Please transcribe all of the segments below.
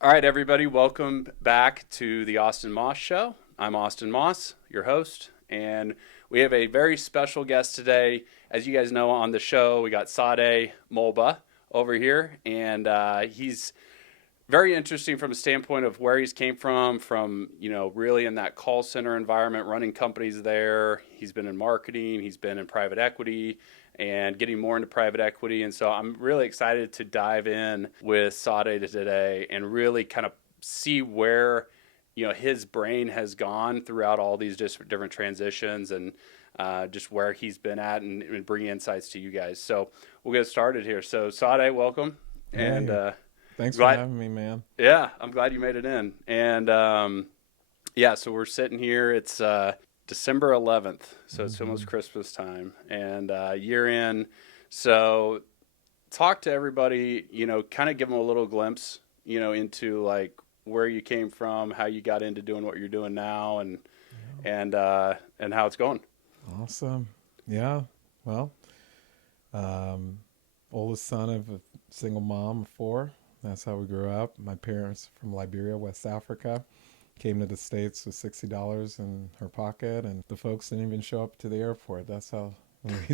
All right, everybody, welcome back to the Austin Moss Show. I'm Austin Moss, your host, and we have a very special guest today. As you guys know, on the show, we got Saiday Molba over here, and he's very interesting from a standpoint of where he's came from, really in that call center environment, running companies there. He's been in marketing, he's been in private equity, and getting more into private equity. And so I'm really excited to dive in with Sade today and really kind of see where his brain has gone throughout all these different transitions and just where he's been at and bring insights to you guys. So we'll get started here. So Sade, welcome. And Hey, thanks for glad, having me, man. yeah, I'm glad you made it in. And yeah, so we're sitting here. It's December 11th, so it's hmm almost Christmas time, and year in. So talk to everybody. Kind of give them a little glimpse. Into like where you came from, how you got into doing what you're doing now, and Yeah, and how it's going. awesome. Yeah, well, um, oldest son of a single mom of four. That's how we grew up. My parents from Liberia, West Africa, came to the States with $60 in her pocket, and the folks didn't even show up to the airport. That's how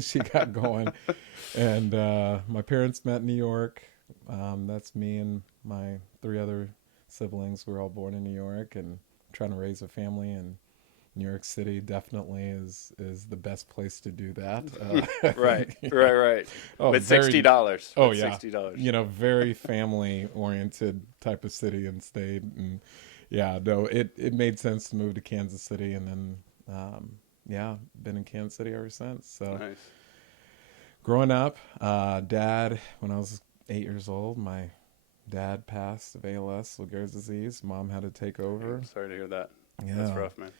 she got going. And my parents met in New York. That's me and my three other siblings. We were all born in New York and trying to raise a family. And New York City definitely is the best place to do that. I Right, think. right, right. Oh, With $60. oh With yeah, $60. very family oriented type of city and state. And yeah, no, it made sense to move to Kansas City, and then yeah, been in Kansas City ever since. So Nice. growing up, dad, when I was 8 years old, my dad passed of ALS, Lou Gehrig's disease. Mom had to take I'm over. sorry to hear that. That's Yeah. rough, man.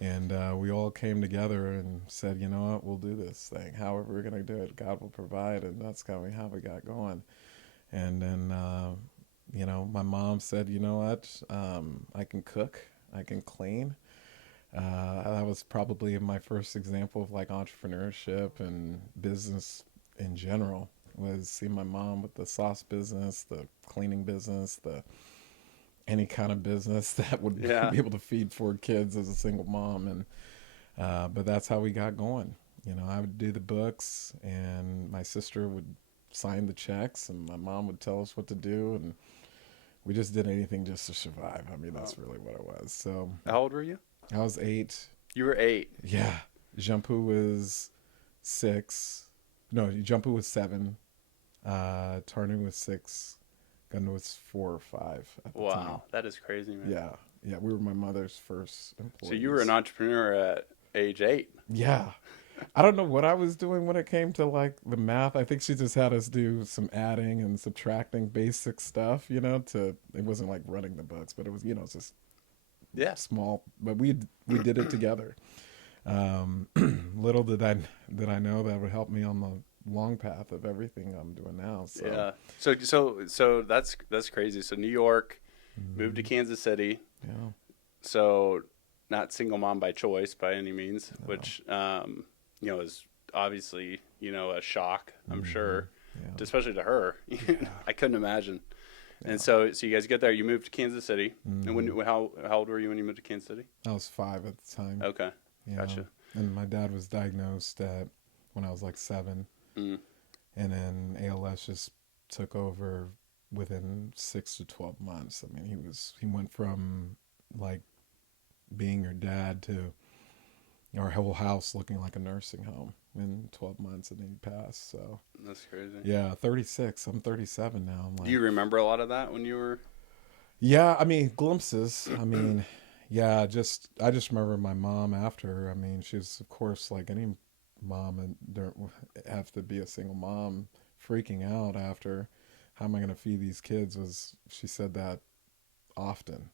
And we all came together and said, you know what, we'll do this thing. However, we're going to do it. God will provide. And that's kind of how we got going. And then, my mom said, you know what, I can cook, I can clean. That was probably my first example of like entrepreneurship and business in general. Was seeing my mom with the sauce business, the cleaning business, the any kind of business that would Yeah. be able to feed four kids as a single mom. And but that's how we got going. I would do the books, and my sister would sign the checks, and my mom would tell us what to do, and we just did anything just to survive. I mean, Wow. that's really what it was. So How old were you? I was 8. You were 8. Yeah, Jumpu was 6. No, Jumpu was 7. Tarnu was 6. Gunna was 4 or 5 at the time. Wow, that is crazy, man. Yeah, yeah, we were my mother's first So you were an employees. entrepreneur at age 8. Yeah, I don't know what I was doing when it came to like the math. I think she just had us do some adding and subtracting basic stuff, to it wasn't like running the books, but it was, just Yeah. small, but we did it together. Um, little did I know that would help me on the long path of everything I'm doing now. So, Yeah. So that's crazy. So New York, moved to mm, Kansas City. yeah, So not single mom by choice by any means, no, which is obviously, a shock, I'm hmm sure, yeah, especially to her. yeah, I couldn't imagine. And yeah. so you guys get there, you moved to Kansas City. And hmm how old were you when you moved to Kansas City? I was 5 at the time. Okay. Yeah, Gotcha. and my dad was diagnosed at when I was like 7, Mm. and then ALS just took over within 6 to 12 months. I mean, he went from like being your dad to our whole house looking like a nursing home in 12 months, and then he passed. So That's crazy. yeah, 36. I'm 37 now. I'm Do you like, remember a lot of that when you were? yeah. I mean, glimpses. I mean, yeah. I just remember my mom after. I mean, she's of course like any mom and don't have to be a single mom freaking out after how am I going to feed these kids was she said that often.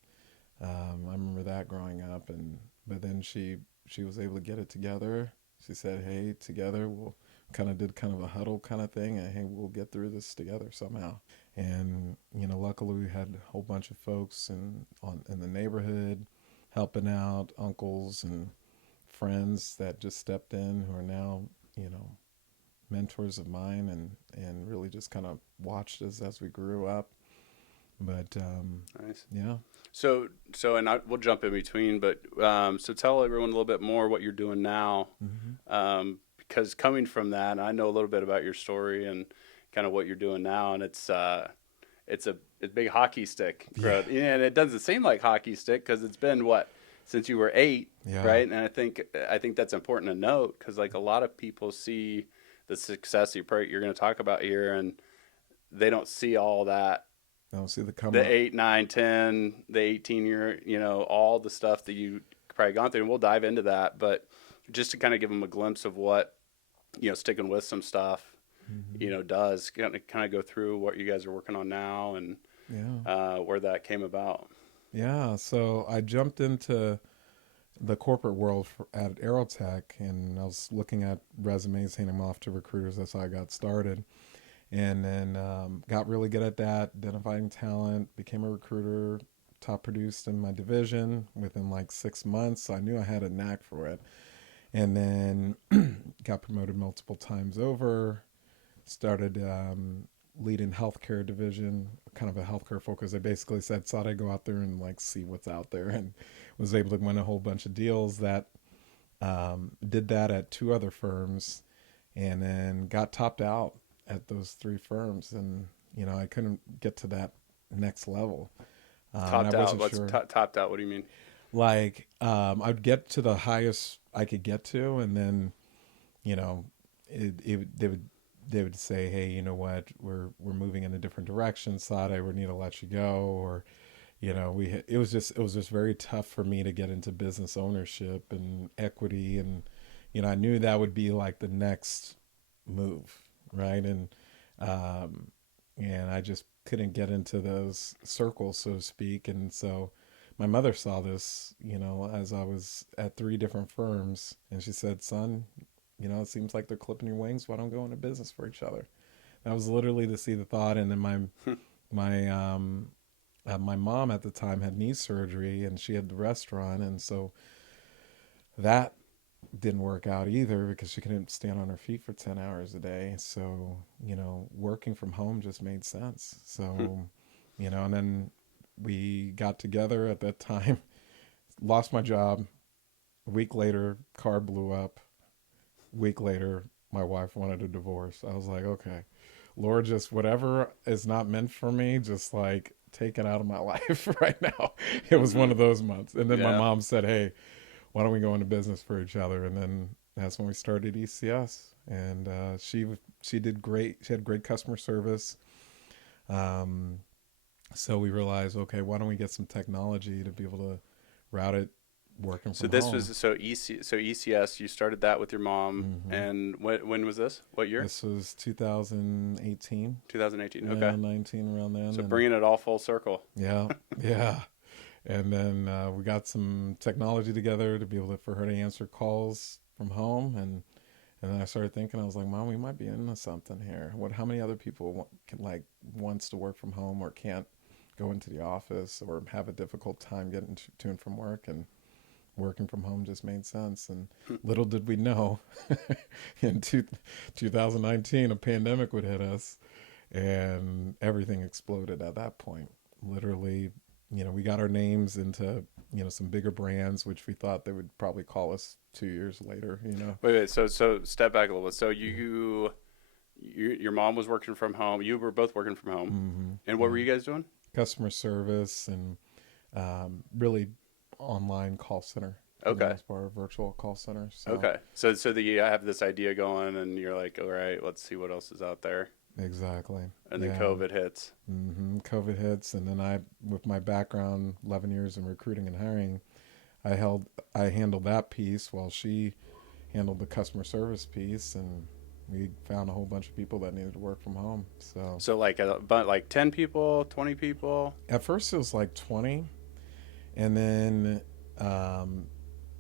I remember that growing up, and but then she was able to get it together. She said, "Hey, together we'll kind of did kind of a huddle kind of thing, and hey, we'll get through this together somehow." And luckily we had a whole bunch of folks in the neighborhood helping out, uncles and friends that just stepped in who are now you know mentors of mine and really just kind of watched us as we grew up. But Nice. yeah. We'll jump in between, but so tell everyone a little bit more what you're doing now, Hmm. because coming from that, I know a little bit about your story and kind of what you're doing now, and it's a big hockey stick Yeah. growth, and it doesn't seem like hockey stick because it's been what since you were 8, Yeah. right? And I think that's important to note because like a lot of people see the success you're going to talk about here, and they don't see all that I don't see the come the up. 8, 9, 10, the 18-year, all the stuff that you probably gone through, and we'll dive into that. But just to kind of give them a glimpse of what sticking with some stuff, Hmm. does kind of go through what you guys are working on now and Yeah. where that came about. Yeah. So I jumped into the corporate world at Aerotech, and I was looking at resumes, handing them off to recruiters. That's how I got started. And then got really good at that, identifying talent, became a recruiter, top produced in my division within like 6 months. So I knew I had a knack for it. And then got promoted multiple times over, started leading healthcare division, kind of a healthcare focus. They basically said, Saiday, go out there and like see what's out there, and was able to win a whole bunch of deals that did that at two other firms, and then got topped out at those three firms. And, I couldn't get to that next level. And I Topped out. wasn't What's sure. topped out? What do you mean? Like, I'd get to the highest I could get to, and then, you know, they would say, hey, you know what, we're moving in a different direction, Sada, we need to let you go. Or, it was just very tough for me to get into business ownership and equity. And, I knew that would be like the next move, right? Um, and I just couldn't get into those circles, so to speak. And so my mother saw this, as I was at three different firms, and she said, son, it seems like they're clipping your wings. Why don't go into business for each other? That was literally to see the thought. And then my mom at the time had knee surgery, and she had the restaurant, and so that didn't work out either because she couldn't stand on her feet for 10 hours a day. So, working from home just made sense. So, and then we got together at that time, lost my job. A week later, car blew up. Week later, my wife wanted a divorce. I was like, okay, Lord, just whatever is not meant for me, just like take it out of my life right now. It was one Mm-hmm. of those months. And then my Yeah. mom said, hey, why don't we go into business for each other? And then that's when we started ECS. And she did great. She had great customer service. Um, so we realized, okay, why don't we get some technology to be able to route it working So from this home? was so ECS. You started that with your mom, Hmm. and when was this? What year? This was 2018, 2018. Okay. yeah, 19 around then. So And bringing it all full circle. yeah, yeah. And then we got some technology together to be able for her to answer calls from home. And then I started thinking, I was like, Mom, we might be into something here. How many other people wants to work from home or can't go into the office or have a difficult time getting to and from work, and working from home just made sense. And little did we know, in 2019, a pandemic would hit us, and everything exploded at that point. Literally, we got our names into, some bigger brands, which we thought they would probably call us 2 years later. Wait. So step back a little bit. So your mom was working from home. You were both working from home, Mm-hmm. and what were Yeah. you guys doing? Customer service and really online call center for the Okay. most part, virtual call center. So Okay. So you have this idea going, and you're like, all right, let's see what else is out there. exactly. And then Yeah. COVID hits. COVID hits, and then with my background, 11 years in recruiting and hiring, I handled that piece while she handled the customer service piece, and we found a whole bunch of people that needed to work from home. So So like 10 people, 20 people. at first it was like 20, and um,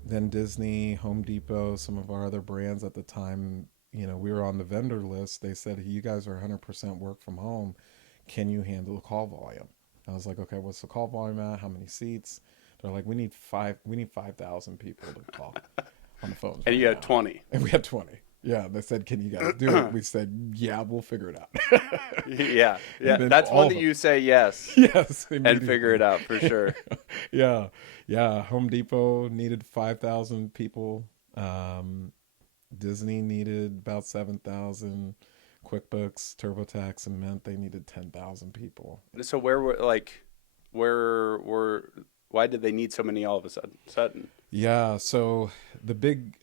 then Disney, Home Depot, some of our other brands at the time, we were on the vendor list. They said, hey, you guys are 100% work from home. Can you handle the call volume? I was like, okay, what's the call volume at? How many seats? They're like, we need 5,000 people to call on the phones And right you had now. 20. And we had 20. Yeah, they said, "Can you guys do it?" We said, "Yeah, we'll figure it out." Yeah, yeah. And then That's one all that of you them, say yes yes, and figure it immediately. out for sure. Yeah, yeah. Home Depot needed 5,000 people. Um, Disney needed about 7,000. QuickBooks, TurboTax, and Mint they needed 10,000 people. So where were why did they need so many all of a sudden? Yeah, so the big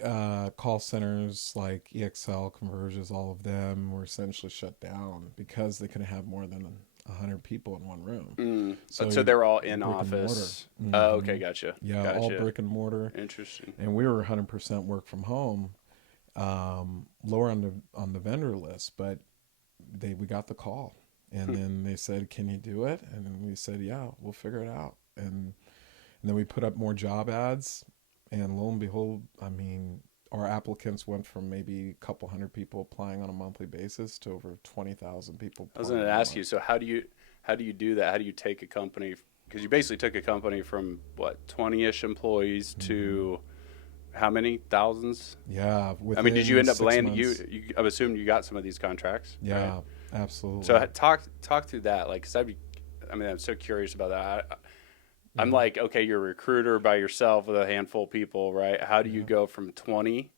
call centers like EXL, Converges, all of them were essentially shut down because they couldn't have more than 100 people in one room. Mm. So So they're all in brick and mortar. office. Oh, okay, Hmm. gotcha, Yeah, all gotcha. brick and mortar, Interesting. and we were 100% work from home, lower on the vendor list, but we got the call, and Hmm. then they said, "Can you do it?" And then we said, "Yeah, we'll figure it out." And then we put up more job ads, and lo and behold, I mean, our applicants went from maybe a couple hundred people applying on a monthly basis to over 20,000 people I was going applying to in a ask you. month. So how do you do that? How do you take a company? Because you basically took a company from what 20-ish employees Hmm. to how many thousands? Yeah, I mean, did you within end up six landing months. I'm assuming you got some of these contracts, right? Yeah, So absolutely. talk through that, like, cause I mean, I'm so curious about that. I'm Yeah, like, okay, you're a recruiter by yourself with a handful of people, right? How do you yeah. go from 20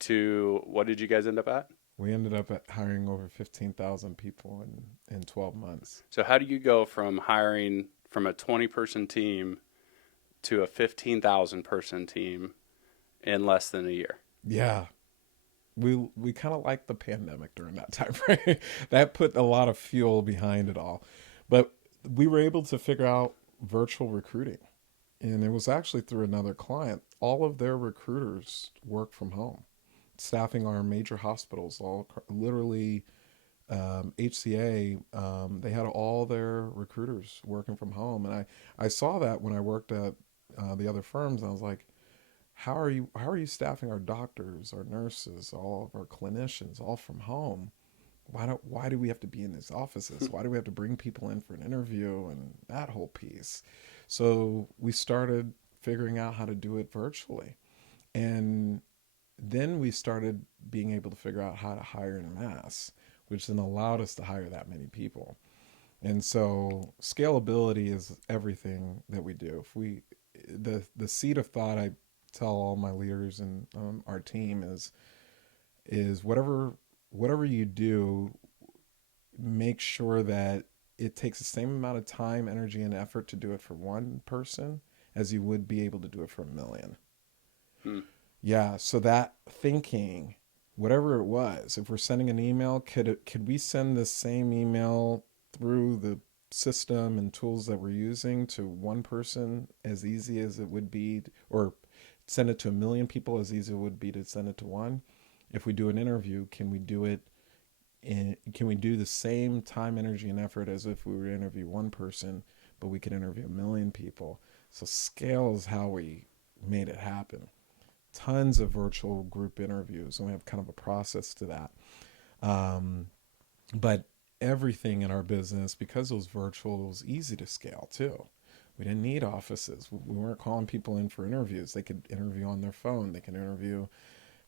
to what did you guys end up at? We ended up hiring over 15,000 people in 12 months. So how do you go from hiring from a 20-person team to a 15,000 person team in less than a year? Yeah, we kind of liked the pandemic during that time frame. That put a lot of fuel behind it all. But we were able to figure out virtual recruiting. And it was actually through another client. All of their recruiters work from home, staffing our major hospitals, all literally HCA. They had all their recruiters working from home, and I saw that when I worked at the other firms. And I was like, how are you staffing our doctors, our nurses, all of our clinicians, all from home? Why do we have to be in these offices? Why do we have to bring people in for an interview and that whole piece? So we started figuring out how to do it virtually. And then we started being able to figure out how to hire in mass, which then allowed us to hire that many people. And so scalability is everything that we do. If we the seed of thought I tell all my leaders and our team is whatever you do, make sure that it takes the same amount of time, energy, and effort to do it for one person as you would be able to do it for a million. Hmm. Yeah, so that thinking, whatever it was, if we're sending an email, could we send the same email through the system and tools that we're using to one person as easy as it would be, or send it to a million people as easy as it would be to send it to one? If we do an interview, can we do the same time, energy, and effort as if we were to interview one person, but we could interview a million people? So scale is how we made it happen. Tons of virtual group interviews, and we have kind of a process to that. Um, but everything in our business, because it was virtual, it was easy to scale too. We didn't need offices. We weren't calling people in for interviews. They could interview on their phone. They can interview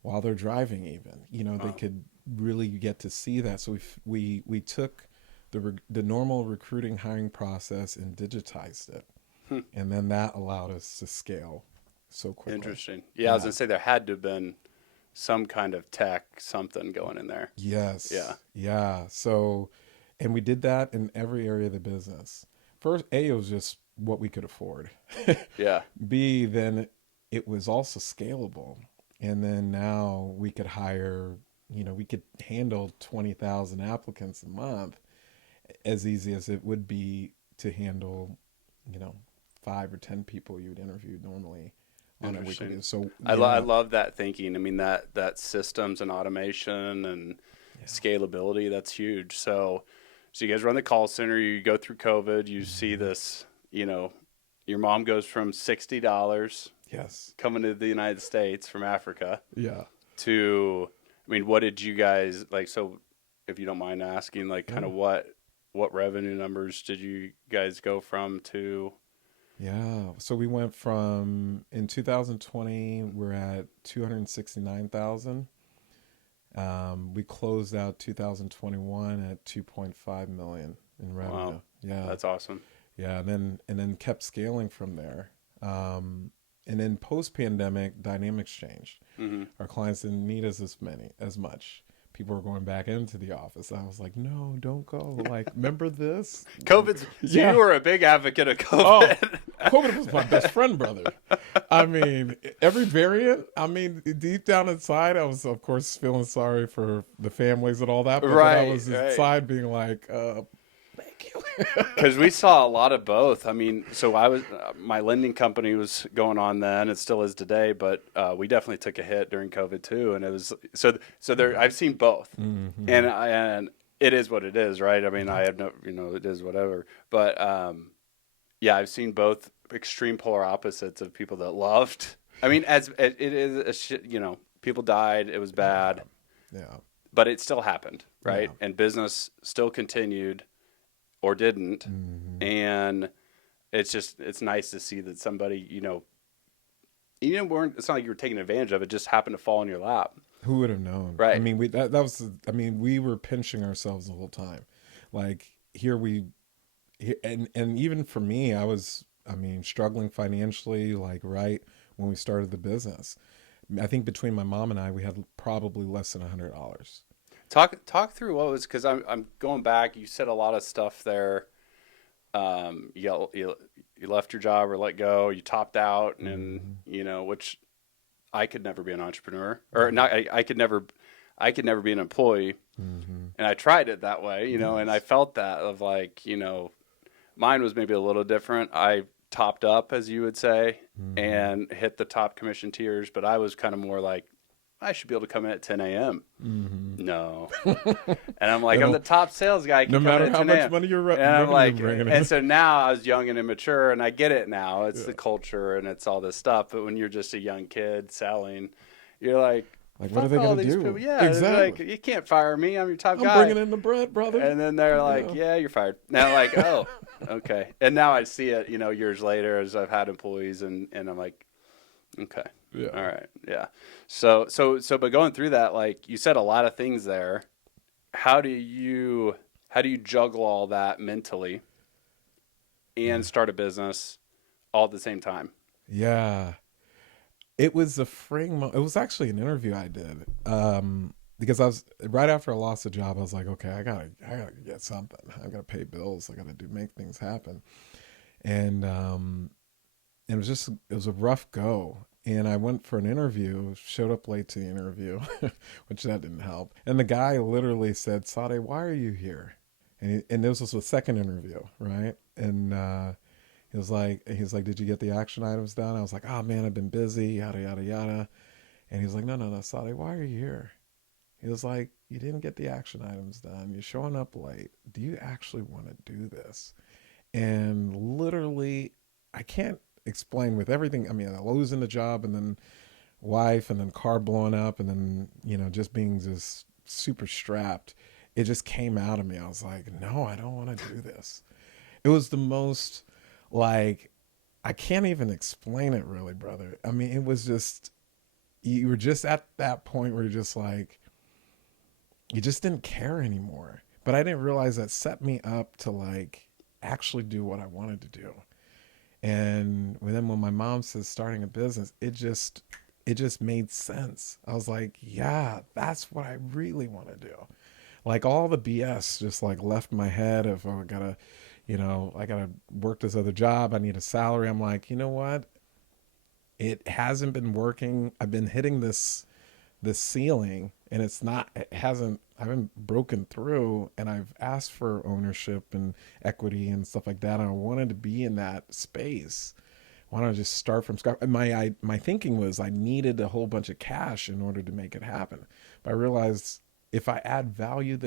while they're driving even. They Wow. could really get to see that. So we took the normal recruiting hiring process and digitized it. Hmm. And then that allowed us to scale so quickly. Interesting. Yeah, I was Yeah. gonna say there had to have been some kind of tech, something going in there. Yeah. Yes. Yeah. So, and we did that in every area of the business. First, A, it was just what we could afford. Yeah. B, then it was also scalable. And then now we could we could handle 20,000 applicants a month as easy as it would be to handle, you know, 5 or 10 people you would interview normally on a weekly Interesting. basis. So, I yeah. love that thinking. I mean that systems and automation and Yeah. scalability, that's huge. So you guys run the call center, you go through COVID, you see Hmm. this, your mom goes from $60 Yes. coming to the United States from Africa Yeah. to, I mean, what did you guys like? So, if you don't mind asking, like, kind Yeah. of what revenue numbers did you guys go from to? Yeah. So we went from in 2020, we're at 269,000. We closed out 2021 at 2.5 million in Wow. revenue. Yeah. That's awesome. Yeah, and then kept scaling from there. And then post pandemic, dynamics changed. Hmm. Our clients didn't need us as much. People were going back into the office. I was like, no, don't go. Like, remember this? So you Yeah. were a big advocate of Oh, COVID. COVID was my best friend, brother. I mean, every variant. I mean, deep down inside, I was, of course, feeling sorry for the families and all that. But then I Right, was right. inside being like, thank you. Because we saw a lot of both. I mean, so I was my lending company was going on then, it still is today, but we definitely took a hit during COVID too, and it was so there. I've seen both, Hmm. and it is what it is, right? I mean, I have no, it is whatever, but yeah, I've seen both extreme polar opposites of people that loved. I mean, as it is a shit, people died, it was Yeah. bad, Yeah. but it still happened, right? Yeah. And business still continued or didn't, Hmm. and it's nice to see that somebody weren't. It's not like you were taking advantage of it; just happened to fall in your lap, Who would have known? I right? mean, that was. I mean, we were pinching ourselves the whole time. Like and even for me, I was. I mean, struggling financially. Like right when we started the business, I think between my mom and I, we had probably less than $100. Talk through what was because I'm going back. You said a lot of stuff there. You left your job or let go. You topped out, and Hmm. which I could never be an entrepreneur, or Yeah. not. I could never be an employee, Hmm. and I tried it that way, and I Yes. felt that of like, mine was maybe a little different. I topped up, as you would say, Hmm. and hit the top commission tiers, but I was kind of more like, I should be able to come in at 10 a.m. Hmm. No. And I'm like, I'm the It'll top sales guy. I no can come in matter at how 10 much a.m. money And I'm revenue you're like, bringing and in. so now I was young and immature, and I get it now. It's Yeah. the culture and it's all this stuff. But when you're just a young kid selling, you're like, Like, what are fuck they all gonna these people. do? Yeah, they're Exactly. like, you can't fire me. I'm your top I'm guy. bringing in the bread, brother. And then they're like, Yeah. yeah, you're fired. Now, like, oh, okay. And now I see it, years later as I've had employees, and I'm like, okay, all Yeah. right, yeah. But going through that, like you said, a lot of things there. How do you juggle all that mentally and Yeah. start a business all at the same time? Yeah. It was a freeing It was actually an interview I did. Because I was right after I lost the job, I was like, okay, I gotta get something. I gotta pay bills. I gotta make things happen. And it was a rough go. And I went for an interview, showed up late to the interview, which that didn't help. And the guy literally said, Sade, why are you here? And this was the second interview, right? And he's like, did you get the action items done? I was like, oh man, I've been busy, yada yada yada. And he's like, no, Sade, why are you here? He was like, you didn't get the action items done. You're showing up late. Do you actually want to do this? And literally, I can't explain with everything. I mean, losing the job and then wife and then car blowing up and then, just being just super strapped. It just came out of me. I was like, no, I don't want to do this. It was the most like, I can't even explain it really, brother. I mean, it was just, you were just at that point where you're just like, you just didn't care anymore. But I didn't realize that set me up to like actually do what I wanted to do. And then when my mom says starting a business, it just made sense. I was like, yeah, that's what I really want to do. Like all the BS just like left my head of, oh, I gotta work this other job. I need a salary. I'm like, you know what? It hasn't been working. I've been hitting this ceiling and it hasn't I haven't broken through, and I've asked for ownership and equity and stuff like that, and I wanted to be in that space. Why don't I just start from scratch? My thinking was I needed a whole bunch of cash in order to make it happen. But I realized if I add value,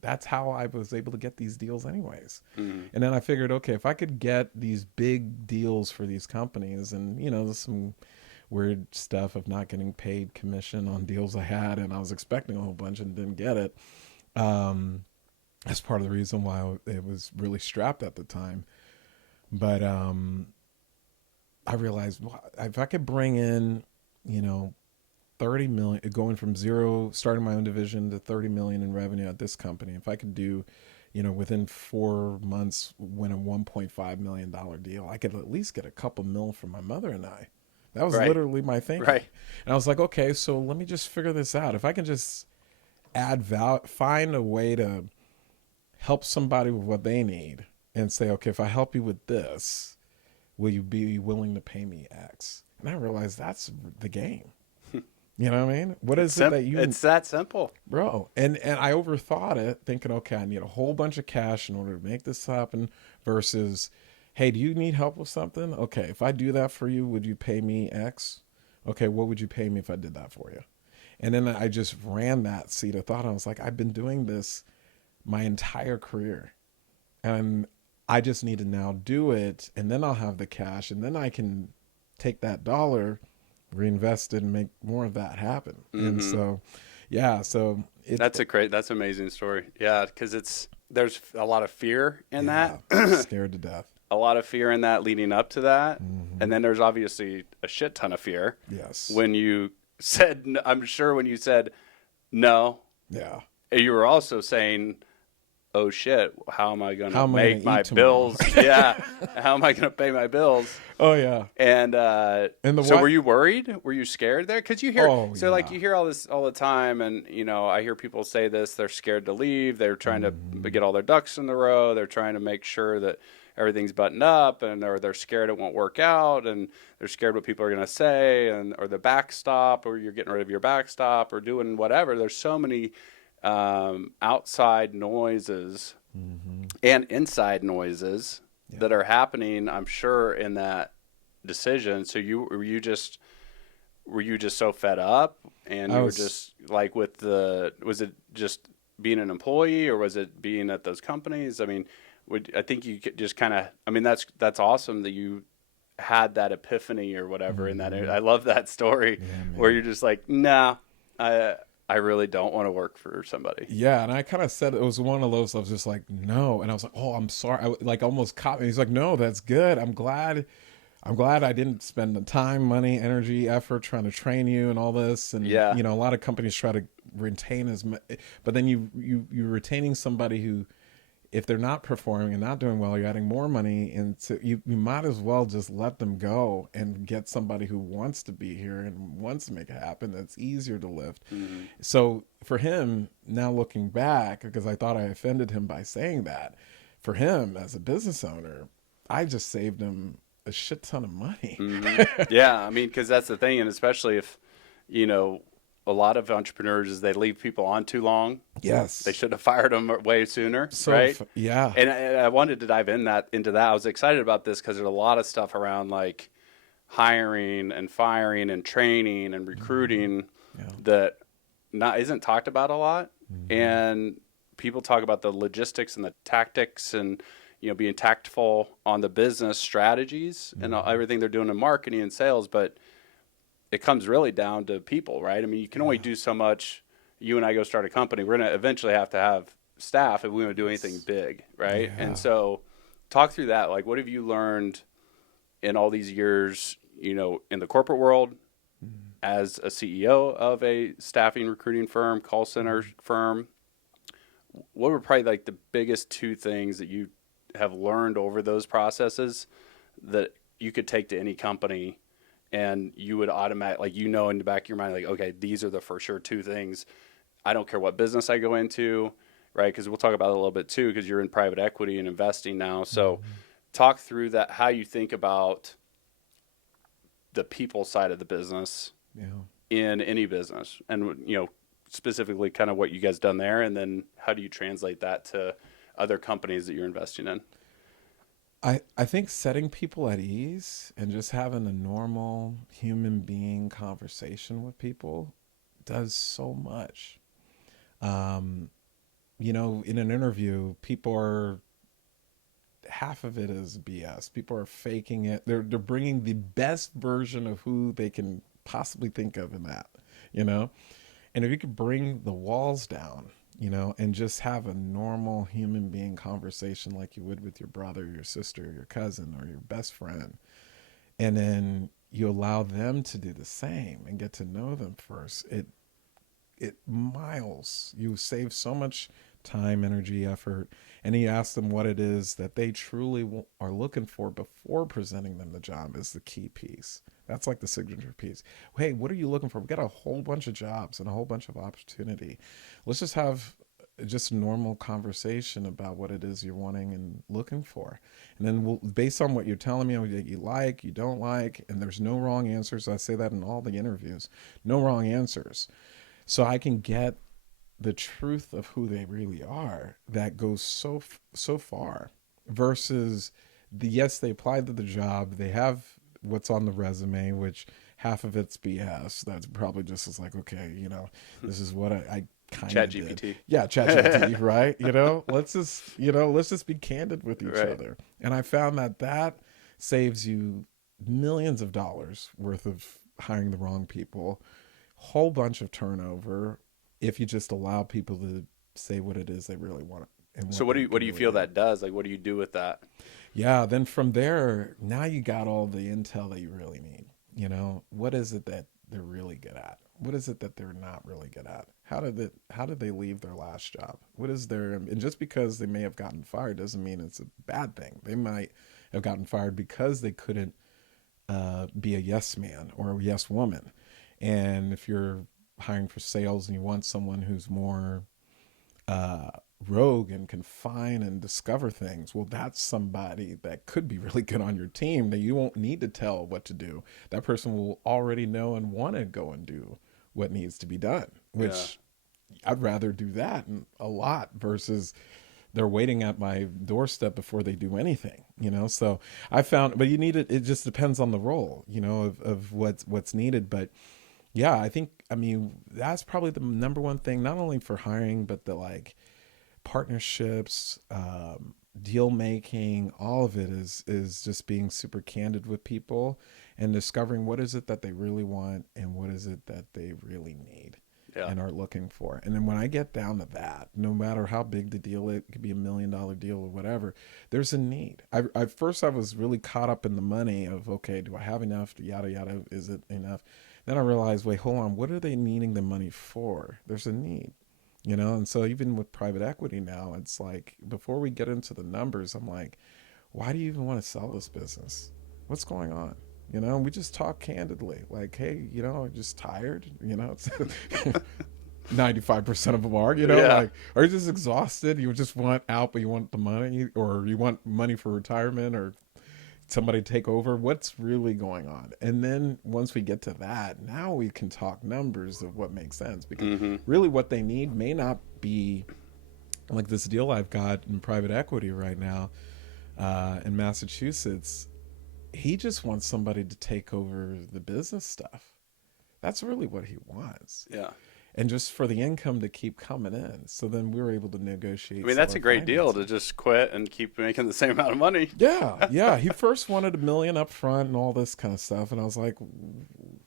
that's how I was able to get these deals anyways. Mm-hmm. And then I figured, okay, if I could get these big deals for these companies, and there's some weird stuff of not getting paid commission on deals I had, and I was expecting a whole bunch and didn't get it. Um, that's part of the reason why it was really strapped at the time. But I realized, well, if I could bring in, you know, 30 million, going from zero, starting my own division to 30 million in revenue at this company. If I could do, within 4 months win a $1.5 million deal, I could at least get a couple mil from my mother and I. That was Right. literally my thinking. Right. And I was like, okay, so let me just figure this out. If I can just add value, find a way to help somebody with what they need and say, okay, if I help you with this, will you be willing to pay me X? And I realized that's the game. You know what I mean? What is it that you, It's that simple. bro? And I overthought it, thinking, okay, I need a whole bunch of cash in order to make this happen. Versus, hey, do you need help with something? Okay, if I do that for you, would you pay me X? Okay, what would you pay me if I did that for you? And then I just ran that seed of thought. I was like, I've been doing this my entire career, and I just need to now do it, and then I'll have the cash, and then I can take that dollar, reinvest it, and make more of that happen. And so, yeah, so That's an amazing story. Yeah, because there's a lot of fear in yeah, that. scared to death. A lot of fear in that leading up to that, and then there's obviously a shit ton of fear Yes. when you said. I'm sure when you said no, Yeah. you were also saying, "Oh shit, how am I going How to am I gonna make my eat tomorrow?" bills? Yeah, how am I going to pay my bills?" Oh yeah. And And the so what? were you worried? Were you scared there? Because you hear, Oh so like yeah. you hear all this all the time, and I hear people say this. They're scared to leave. They're trying to get all their ducks in the row. They're trying to make sure that everything's buttoned up, or they're scared it won't work out, and they're scared what people are going to say, or the backstop, or you're getting rid of your backstop, or doing whatever. There's so many outside noises and inside noises that are happening, I'm sure, in that decision. So were you just so fed up, and I you were was. just like was it just being an employee, or was it being at those companies? I mean, I think you could just kind of, I mean, that's awesome that you had that epiphany or whatever in that. I love that story Yeah, where man. you're just like, nah, I really don't want to work for somebody. Yeah, and I kind of said it was one of those. I was just like, no, and I was like, oh, I'm sorry. Like almost caught me. He's like, no, that's good. I'm glad. I'm glad I didn't spend the time, money, energy, effort trying to train you and all this. And Yeah. a lot of companies try to retain as much, but then you're retaining somebody who, if they're not performing and not doing well, you're adding more money, and so you might as well just let them go and get somebody who wants to be here and wants to make it happen. That's easier to lift. So for him, now looking back, because I thought I offended him by saying that, for him as a business owner, I just saved him a shit ton of money. Yeah, I mean, because that's the thing, and especially if, you know, a lot of entrepreneurs is they leave people on too long. Yes. They should have fired them way sooner, So right? yeah. And I wanted to dive into that. I was excited about this because there's a lot of stuff around like hiring and firing and training and recruiting Yeah. that not isn't talked about a lot. And people talk about the logistics and the tactics and being tactful on the business strategies and everything they're doing in marketing and sales, but it comes really down to people, right? I mean, you can only do so much. You and I go start a company, we're going to eventually have to have staff if we want to do anything big, right? Yeah. And so talk through that. Like, what have you learned in all these years, in the corporate world as a CEO of a staffing recruiting firm, call center firm? What were probably like the biggest two things that you have learned over those processes that you could take to any company and you would automatically, like, in the back of your mind, like, okay, these are the for sure two things. I don't care what business I go into, right? Because we'll talk about it a little bit too, because you're in private equity and investing now. So talk through that, how you think about the people side of the business Yeah. in any business, and specifically kind of what you guys done there, and then how do you translate that to other companies that you're investing in? I think setting people at ease and just having a normal human being conversation with people does so much. Um, in an interview, people are half of it is BS. People are faking it. They're bringing the best version of who they can possibly think of in that, you know. And if you could bring the walls down, and just have a normal human being conversation like you would with your brother, your sister, your cousin, or your best friend, and then you allow them to do the same and get to know them first, it miles. You save so much time, energy, effort, and you ask them what it is that they truly are looking for before presenting them the job is the key piece. That's like the signature piece. Hey, what are you looking for? We got a whole bunch of jobs and a whole bunch of opportunity. Let's just have just a normal conversation about what it is you're wanting and looking for. And then we'll, based on what you're telling me, what you like, you don't like, and there's no wrong answers. I say that in all the interviews. No wrong answers. So I can get the truth of who they really are. That goes so far versus the yes, they applied to the job, they have what's on the resume, which half of it's BS. That's probably just as like, okay, this is what I kind Chat of did. GPT. Yeah, chat GPT, right? Let's just be candid with each Right. other. And I found that saves you millions of dollars worth of hiring the wrong people, whole bunch of turnover if you just allow people to say what it is they really want and So what they what can do you really feel do. that does? Like, what do you do with that? Yeah, then from there, now you got all the intel that you really need. What is it that they're really good at? What is it that they're not really good at? How did they leave their last job? What is their and just because they may have gotten fired doesn't mean it's a bad thing. They might have gotten fired because they couldn't be a yes man or a yes woman. And if you're hiring for sales and you want someone who's more uh, rogue and can find and discover things, well, that's somebody that could be really good on your team that you won't need to tell what to do. That person will already know and want to go and do what needs to be done, Yeah. which I'd rather do that a lot versus they're waiting at my doorstep before they do anything. So I found, but you need it just depends on the role, of what's needed. But yeah, I mean that's probably the number one thing, not only for hiring but the like partnerships, deal making, all of it is just being super candid with people and discovering what is it that they really want and what is it that they really need Yeah. and are looking for. And then when I get down to that, no matter how big the deal is, it could be $1 million deal or whatever, there's a need. I was really caught up in the money of, okay, do I have enough? Yada yada, is it enough? Then I realized, wait, hold on, what are they needing the money for? There's a need. And so even with private equity now, it's like before we get into the numbers, I'm like, why do you even want to sell this business? What's going on? We just talk candidly, like, hey, I'm just tired. It's 95% of them are, Yeah. like, are you just exhausted? You just want out, but you want the money, or you want money for retirement, or somebody take over. What's really going on? And then once we get to that, now we can talk numbers of what makes sense, because Mm-hmm. really what they need may not be like this deal I've got in private equity right now, in Massachusetts. He just wants somebody to take over the business stuff. That's really what he wants. Yeah. And just for the income to keep coming in. So then we were able to I negotiate mean, that's seller a great deal to financing. just quit and keep making the same amount of money. Yeah, yeah. He first wanted $1 million up front and all this kind of stuff. And I was like,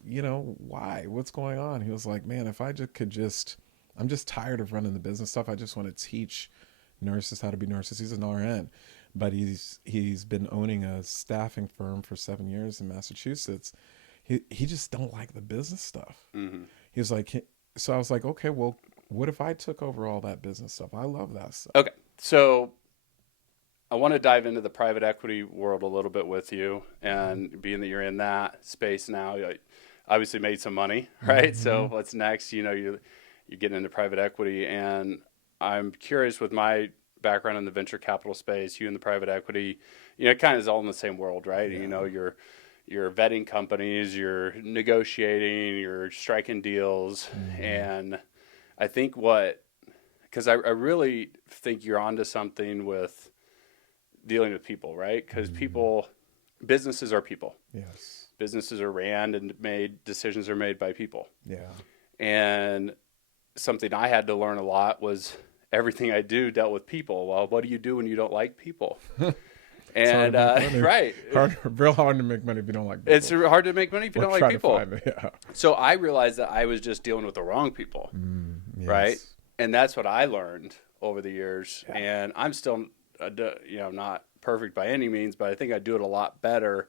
why? What's going on? He was like, man, if I I'm just tired of running the business stuff. I just want to teach nurses how to be nurses. He's an RN, but he's been owning a staffing firm for 7 years in Massachusetts. He just don't like the business stuff. Mm-hmm. He was like, so I was like, okay, well, what if I took over all that business stuff? I love that stuff. Okay. So I want to dive into the private equity world a little bit with you, and being that you're in that space now, you obviously made some money, right? Mm-hmm. So what's next? You're getting into private equity, and I'm curious with my background in the venture capital space, you in the private equity, it kind of is all in the same world, right? Yeah. You're vetting companies, you're negotiating, you're striking deals, Mm-hmm. and I think because I really think you're onto something with dealing with people, right? Because Mm-hmm. businesses are people. Yes. Businesses are ran and made, decisions are made by people. Yeah. And something I had to learn a lot was everything I do dealt with people. Well, what do you do when you don't like people? It's hard And to make money. right, Real hard to make money if you don't like it's people. hard to make money if you Or don't like try to people. find it. Yeah. So I realized that I was just dealing with the wrong people, Yes. right? And that's what I learned over the years. Yeah. And I'm still, not perfect by any means, but I think I do it a lot better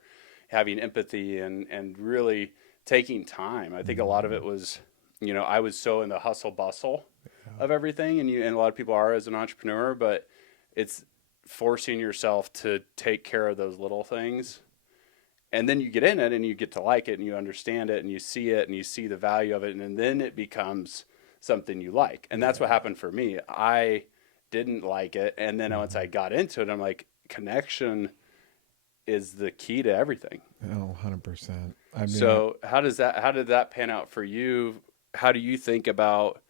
having empathy and really taking time. I think a lot of it was, I was so in the hustle bustle of everything, and a lot of people are as an entrepreneur, but it's forcing yourself to take care of those little things. And then you get in it and you get to like it and you understand it and you see the value of it. And then it becomes something you like. And that's what happened for me. I didn't like it. And then once I got into it, I'm like, connection is the key to everything. Oh, 100%. I mean, So how did that pan out for you? How do you think about,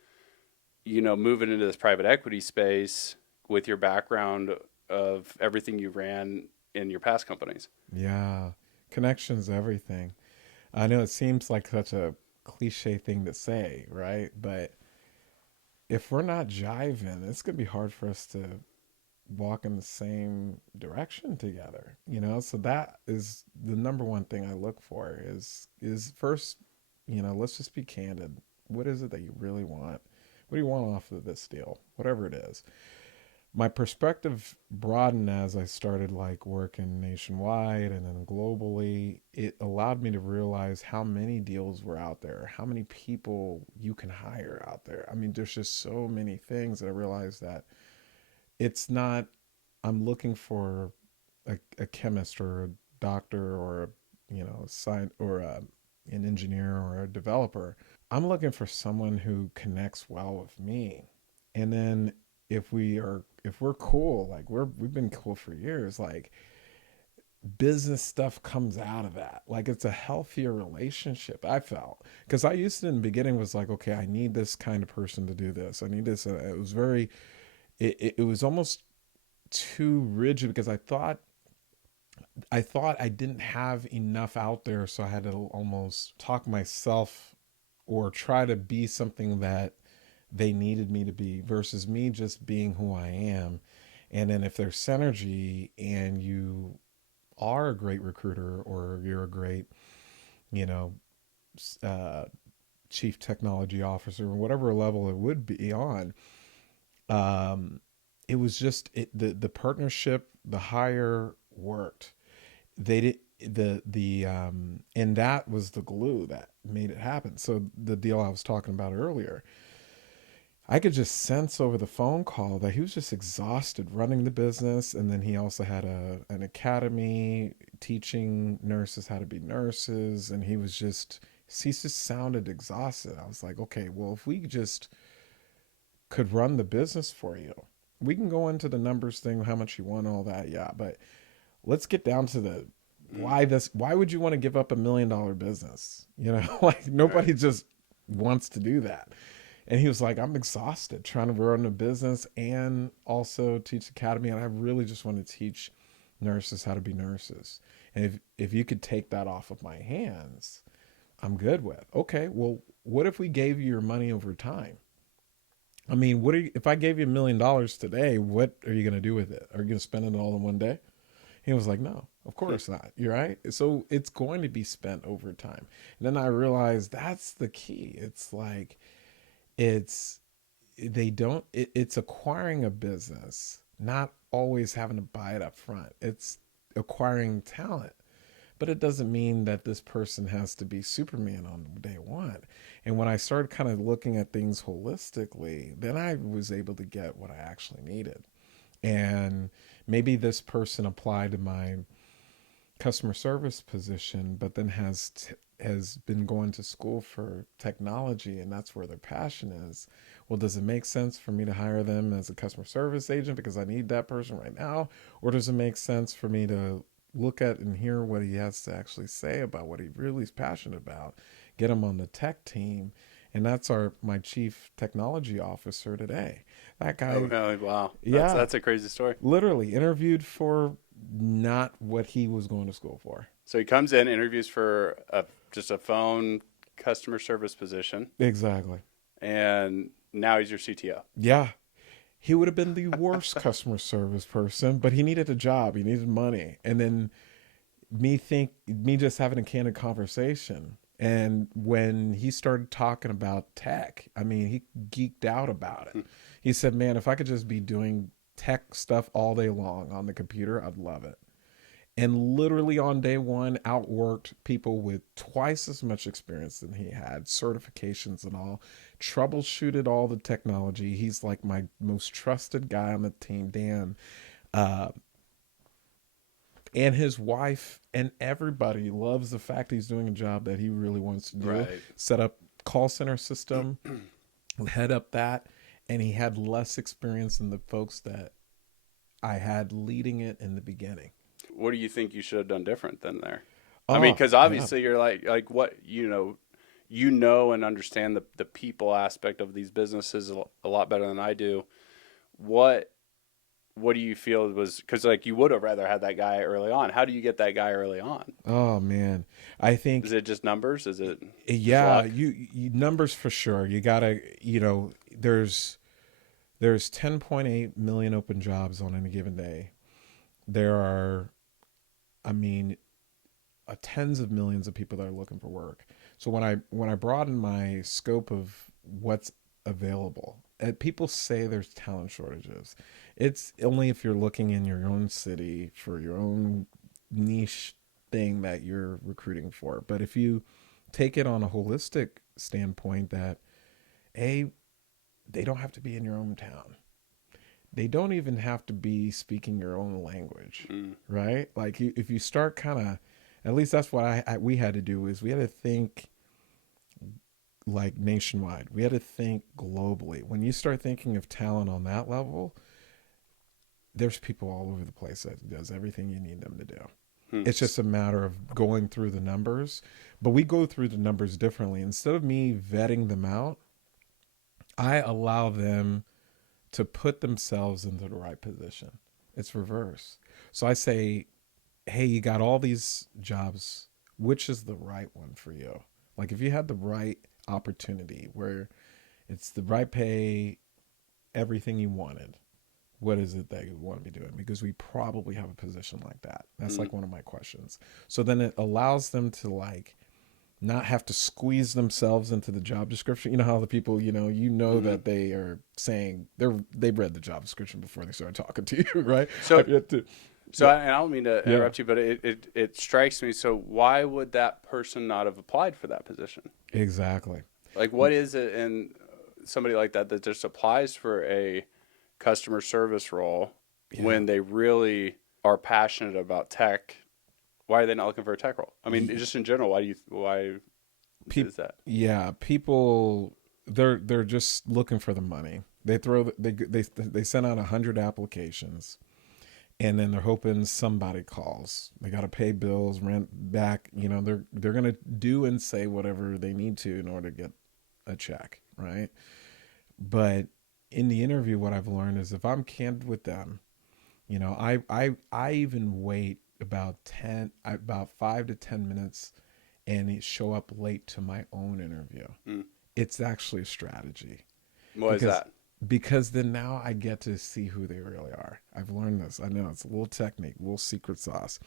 moving into this private equity space with your background of everything you ran in your past companies? yeah, connection's everything. I know it seems like such a cliche thing to say, right? But if we're not jiving, it's going to be hard for us to walk in the same direction together, So that is the number one thing I look for is first, let's just be candid. What is it that you really want? What do you want off of this deal? Whatever it is. My perspective broadened as I started like working nationwide and then globally. It allowed me to realize how many deals were out there, how many people you can hire out there. I mean, there's just so many things that I realized that it's not, I'm looking for a chemist or a doctor or a science or an engineer or a developer. I'm looking for someone who connects well with me. And then if we're cool, like we've been cool for years, like business stuff comes out of that. Like it's a healthier relationship, I felt. Because I used to in the beginning was like, okay, I need this kind of person to do this. I need this. It was very, it was almost too rigid because I thought I didn't have enough out there, so I had to almost talk myself or try to be something that they needed me to be versus me just being who I am. And then if there's synergy and you are a great recruiter or you're a great, you know, uh, chief technology officer or whatever level it would be on, um, it was just the partnership, the hire worked. They did and that was the glue that made it happen. So the deal I was talking about earlier, I could just sense over the phone call that he was just exhausted running the business. And then he also had an academy teaching nurses how to be nurses. And he just sounded exhausted. I was like, okay, well, if we just could run the business for you, we can go into the numbers thing, how much you want, all that. Yeah. But let's get down to the why would you want to give up $1 million business? Like Right. nobody just wants to do that. And he was like, I'm exhausted trying to run a business and also teach academy. And I really just want to teach nurses how to be nurses. And if you could take that off of my hands, I'm good with. Okay, well, what if we gave you your money over time? I mean, if I gave you $1 million today, what are you going to do with it? Are you going to spend it all in one day? He was like, no, of course not. You're right. So it's going to be spent over time. And then I realized that's the key. It's like, it's it's acquiring a business, not always having to buy it up front. It's acquiring talent, but it doesn't mean that this person has to be Superman on day one. And when I started kind of looking at things holistically, then I was able to get what I actually needed. And maybe this person applied to my customer service position, but then has been going to school for technology, and that's where their passion is. Well, does it make sense for me to hire them as a customer service agent because I need that person right now, or does it make sense for me to look at and hear what he has to actually say about what he really is passionate about, get him on the tech team? And that's my chief technology officer today. That Oh, guy, really? Wow. yeah, That's a crazy story. literally interviewed for not what he was going to school for. So he comes in, interviews for just a phone customer service position, Exactly. and now he's your CTO. Yeah. He would have been the worst customer service person, but he needed a job. He needed money. And then me just having a candid conversation. And when he started talking about tech, I mean, he geeked out about it. He said, man, if I could just be doing tech stuff all day long on the computer, I'd love it. and literally on day one outworked people with twice as much experience than he had, certifications and all, troubleshooted all the technology. He's like my most trusted guy on the team, Dan. Uh, and his wife and everybody loves the fact he's doing a job that he really wants to do. Right. Set up call center system, head up that, and he had less experience than the folks that I had leading it in the beginning. What do you think you should have done different than there? I mean, Oh, because yeah. obviously you're like what you know and understand the people aspect of these businesses a lot better than I do. What what do you feel was because like you would have rather had that guy early on? How do you get that guy early on? Oh man. I Is think it just numbers? Is it just yeah, luck? you numbers for sure. You got to, there's 10.8 million open jobs on any given day. There are, I mean, tens of millions of people that are looking for work. So when I broaden my scope of what's available, and people say there's talent shortages. It's only if you're looking in your own city for your own niche thing that you're recruiting for. But if you take it on a holistic standpoint, that a they don't have to be in your own town. They don't even have to be speaking your own language, Mm. right? Like if you start kind of, at least that's what we had to do, is we had to think like nationwide. We had to think globally. When you start thinking of talent on that level, there's people all over the place that does everything you need them to do. Hmm. It's just a matter of going through the numbers, but we go through the numbers differently. Instead of me vetting them out, I allow them to put themselves into the right position. It's reverse. So I say, hey, you got all these jobs. Which is the right one for you? Like if you had the right opportunity where it's the right pay, everything you wanted, what is it that you want to be doing? Because we probably have a position like that. That's Mm. like one of my questions. So then it allows them to like not have to squeeze themselves into the job description. You know how the people, Mm-hmm. that they are saying they've read the job description before they start talking to you, right? So I've yet to, so yeah, and I don't mean to yeah, interrupt you, but it strikes me. So why would that person not have applied for that position? exactly. Like, what is it in somebody like that that just applies for a customer service role Yeah. when they really are passionate about tech? Why are they not looking for a tech role? I mean, Ye- just in general, why Peop, is that? yeah, people they're just looking for the money. They send out 100 applications, and then they're hoping somebody calls. They got to pay bills, rent back. They're gonna do and say whatever they need to in order to get a check, right? But in the interview, what I've learned is if I'm candid with them, I even wait about 5 to 10 minutes and show up late to my own interview. Mm. It's actually a strategy What is because that? then now I get to see who they really are. I've learned this. I know it's a little technique, a little secret sauce.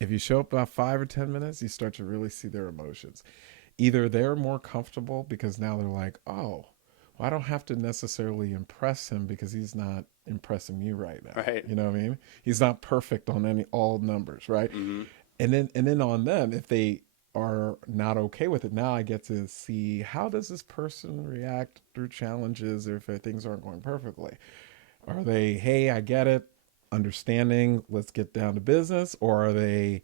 If you show up about 5 or 10 minutes, you start to really see their emotions. Either they're more comfortable because now they're like, oh, well, I don't have to necessarily impress him because he's not impressing me right now. Right. You know what I mean? He's not perfect on all numbers, right? Mm-hmm. And then on them, if they are not okay with it, now I get to see how does this person react through challenges or if things aren't going perfectly. Are they, hey, I get it, understanding, let's get down to business, or are they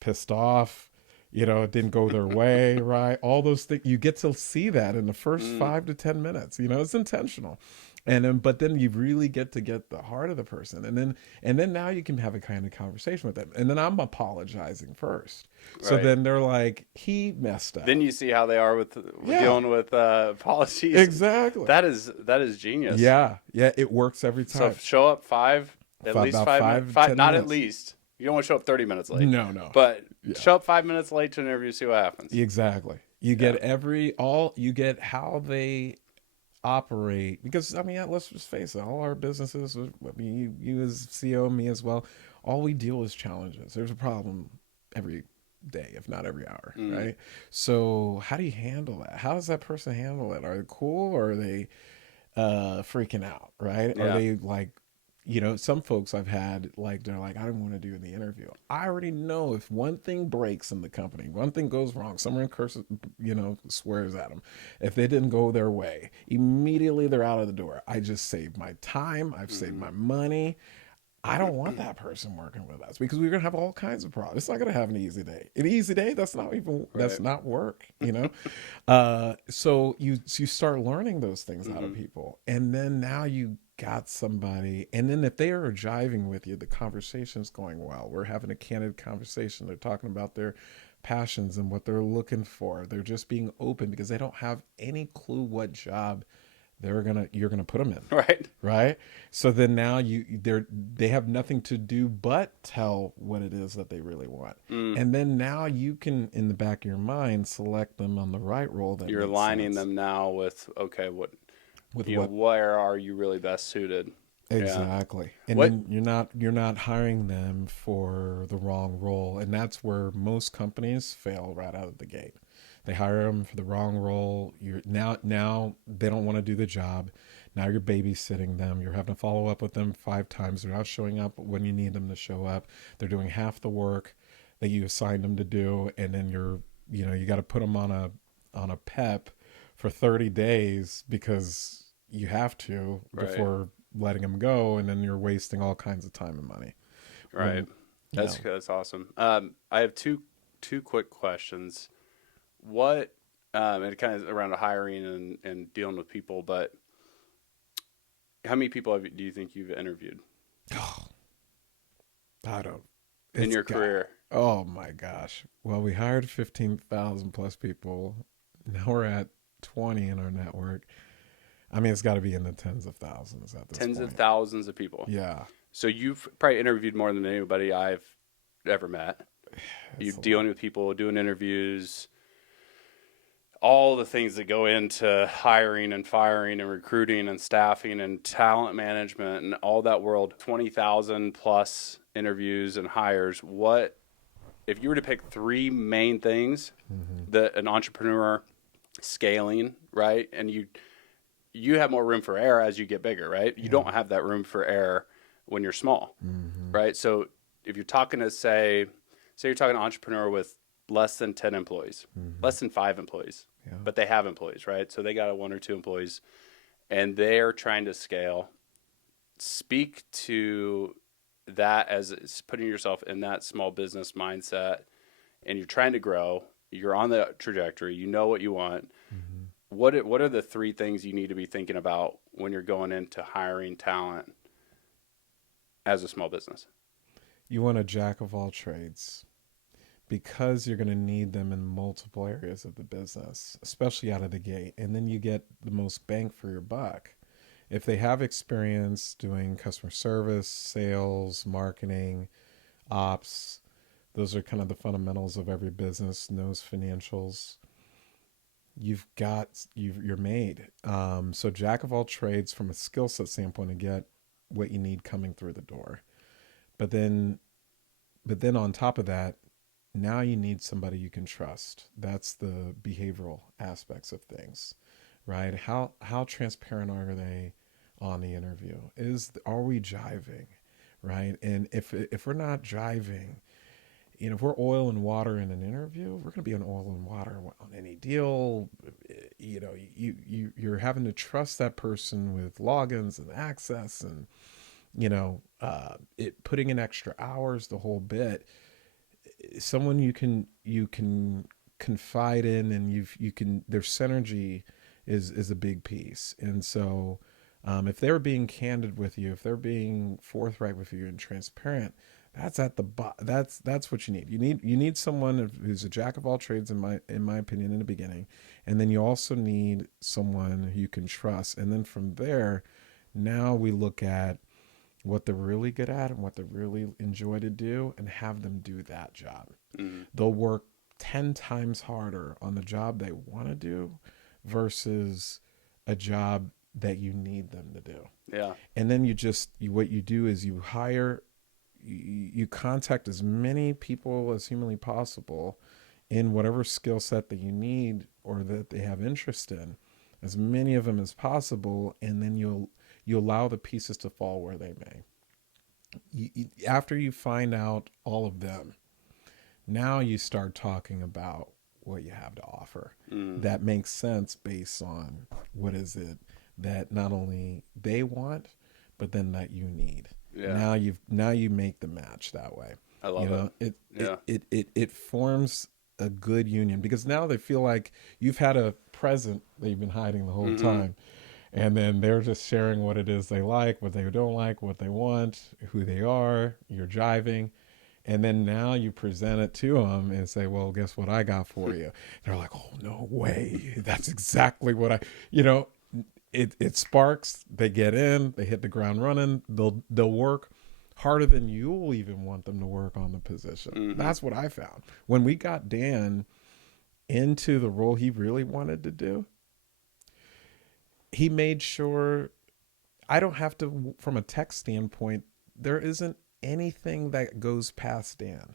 pissed off, it didn't go their way, right? All those things, you get to see that in the first Mm. 5 to 10 minutes. It's intentional. And then, but then you really get to get the heart of the person, and then now you can have a kind of conversation with them. And then I'm apologizing first, so Right. then they're like, he messed Then up. you see how they are with Yeah, dealing with policies. exactly. That is genius. Yeah, yeah, it works every So time. show up at least About 5 minutes. five, ten Not at minutes. least. You don't want to show up 30 minutes late, No, no. but Yeah, show up 5 minutes late to an interview. See what happens. exactly. You Yeah. get you get how they operate, because I mean, let's just face it, all our businesses, I mean, you as CEO, me as well, all we deal with is challenges. There's a problem every day, if not every hour, Mm. right? So how do you handle that? How does that person handle it? Are they cool, or are they freaking out, right? Are Yeah. they like some folks I've had, like, they're like, I don't want to do the interview. I already know if one thing breaks in the company, one thing goes wrong, someone curses, swears at them. If they didn't go their way, immediately they're out of the door. I just saved my time. I've saved my money. I don't want that person working with us because we're gonna have all kinds of problems. It's not gonna have an easy day. An easy day, that's Right. not work. So you start learning those things out of Hmm. people, and then now you got somebody, and then if they are jiving with you, the conversation's going well. We're having a candid conversation. They're talking about their passions and what they're looking for. They're just being open because they don't have any clue what job you're gonna put them in, Right. right? So then now they have nothing to do but tell what it is that they really want, Mm. and then now you can, in the back of your mind, select them on the right role that You're makes aligning sense them now with, okay, what, with what where are you really best suited? Yeah. exactly. And What? then you're not hiring them for the wrong role, and that's where most companies fail right out of the gate. They hire them for the wrong role. You're now they don't want to do the job. Now you're babysitting them. You're having to follow up with them 5 times. They're not showing up when you need them to show up. They're doing half the work that you assigned them to do, and then you got to put them on a PEP for 30 days because you have to Right. before letting them go, and then you're wasting all kinds of time and money. Right. When you That's know, that's awesome. I have two quick questions. What, it kind of around hiring and dealing with people, but how many people do you think you've interviewed I don't. in It's your got. career? Oh my gosh. Well, we hired 15,000 plus people. Now we're at 20 in our network. I mean, it's got to be in the tens of thousands at this Tens of point. thousands of people. Yeah, So you've probably interviewed more than anybody I've ever met. You're it's a lot. dealing with people, doing interviews, all the things that go into hiring and firing and recruiting and staffing and talent management and all that world. 20,000 plus interviews and hires. What, if you were to pick three main things Hmm. that an entrepreneur scaling, right? And you have more room for error as you get bigger, right? You Yeah. don't have that room for error when you're small, Hmm. right? So if you're talking to say you're talking to an entrepreneur with less than 10 employees, Hmm. less than 5 employees, Yeah. but they have employees, right? So they got a one or two employees and they're trying to scale. Speak to that as putting yourself in that small business mindset and you're trying to grow, you're on the trajectory, you know what you want. Hmm. What are the three things you need to be thinking about when you're going into hiring talent as a small business? You want a jack of all trades because you're going to need them in multiple areas of the business, especially out of the gate. And then you get the most bang for your buck. If they have experience doing customer service, sales, marketing, ops, those are kind of the fundamentals of every business, knows financials. You're made. So jack of all trades from a skill set standpoint to get what you need coming through the door. But then but then on top of that, now you need somebody you can trust. That's the behavioral aspects of things, right? How transparent are they on the interview? Are we jiving, right? And if we're not jiving, if we're oil and water in an interview, we're going to be an oil and water on any deal. You're having to trust that person with logins and access, and it putting in extra hours, the whole bit. Someone you can confide in, and you can their synergy is a big piece. And so if they're being candid with you, if they're being forthright with you and transparent, that's what you need someone who's a jack of all trades, in my opinion, in the beginning. And then you also need someone who you can trust, and then from there, now we look at what they're really good at and what they really enjoy to do, and have them do that job. Mm-hmm. They'll work 10 times harder on the job they want to do versus a job that you need them to do. Yeah. And then what you do is you hire, you contact as many people as humanly possible in whatever skill set that you need or that they have interest in, as many of them as possible, and then you allow the pieces to fall where they may. After you find out all of them, now you start talking about what you have to offer that makes sense based on what is it that not only they want, but then that you need. Yeah. Now you make the match that way. I You love it. know, Yeah. it forms a good union because now they feel like you've had a present that you've been hiding the whole Mm-hmm. time. And then they're just sharing what it is they like, what they don't like, what they want, who they are. You're jiving. And then now you present it to them and say, well, guess what I got for you? They're like, oh, no way. That's exactly what you know, it sparks. They get in, they hit the ground running. They'll work harder than you'll even want them to work on the position. Mm-hmm. That's what I found. When we got Dan into the role he really wanted to do, he made sure I don't have to, from a tech standpoint, there isn't anything that goes past Dan.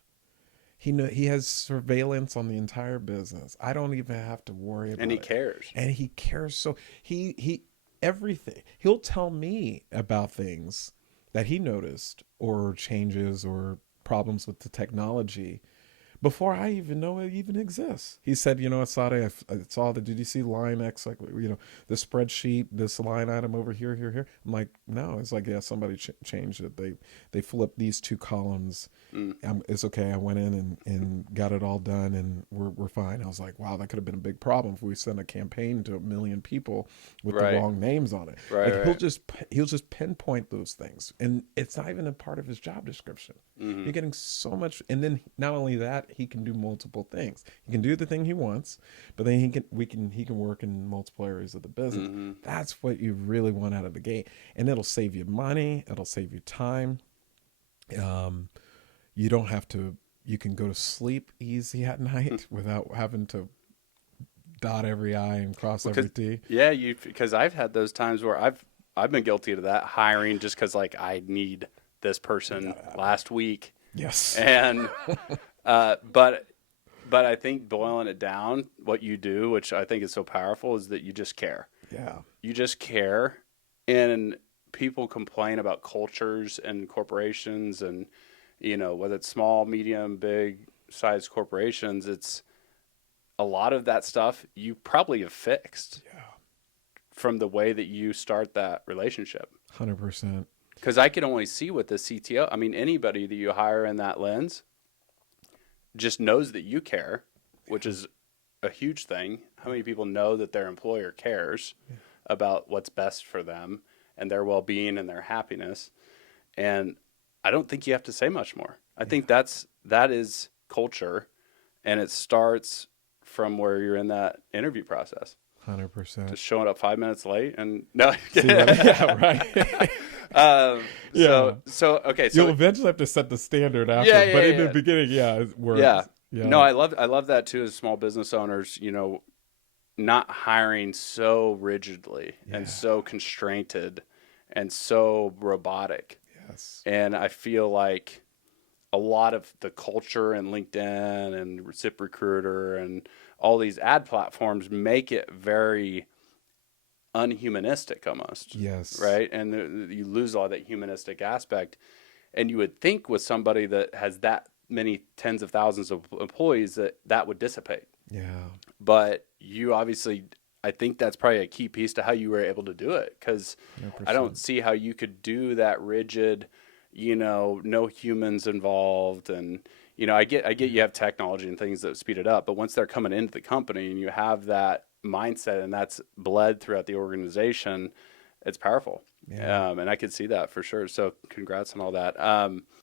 He has surveillance on the entire business. I don't even have to worry And about he it. cares. And he cares so he everything. He'll tell me about things that he noticed or changes or problems with the technology before I even know it even exists. He said, you know, Saiday, I saw the, did you see line X, like, you know, the spreadsheet, this line item over here, here, here. I'm like, no, it's like, yeah, somebody changed it. They flipped these two columns. Mm. It's okay. I went in and got it all done and we're fine. I was like, wow, that could have been a big problem if we sent a campaign to 1 million people with the Right. wrong names on it. Right. Like Right. he'll just pinpoint those things. And it's not even a part of his job description. Mm-hmm. You're getting so much, and then not only that, he can do multiple things. He can do the thing he wants, but then he can work in multiple areas of the business. Mm-hmm. That's what you really want out of the gate, and it'll save you money. It'll save you time. You don't have to. You can go to sleep easy at night without having to dot every I and cross every T. Yeah, because I've had those times where I've been guilty of that, hiring just because like I need this person last week. Yes. And but I think boiling it down, what you do, which I think is so powerful, is that you just care. Yeah. You just care, and people complain about cultures and corporations, and you know whether it's small, medium, big size corporations, it's a lot of that stuff you probably have fixed from the way that you start that relationship. 100%. Because I can only see what the CTO, I mean, anybody that you hire in that lens just knows that you care, which is a huge thing. How many people know that their employer cares about what's best for them and their well-being and their happiness? And I don't think you have to say much more. I think that is culture, and it starts from where you're in that interview process. 100%. Just showing up 5 minutes late and no. Yeah, right. So okay. So you'll eventually have to set the standard after, Yeah, but in yeah. the beginning, it works. Yeah. Yeah. No, I love that too as small business owners, you know, not hiring so rigidly and so constrained and so robotic. Yes. And I feel like a lot of the culture and LinkedIn and ZipRecruiter and all these ad platforms make it very unhumanistic almost. Yes. Right? And you lose all that humanistic aspect. And you would think with somebody that has that many tens of thousands of employees that would dissipate. Yeah. But you obviously, I think that's probably a key piece to how you were able to do it, because I don't see how you could do that rigid, you know, no humans involved. And, you know, I get you have technology and things that speed it up, but once they're coming into the company and you have that mindset and that's bled throughout the organization, it's powerful. Yeah. And I could see that for sure. So congrats on all that.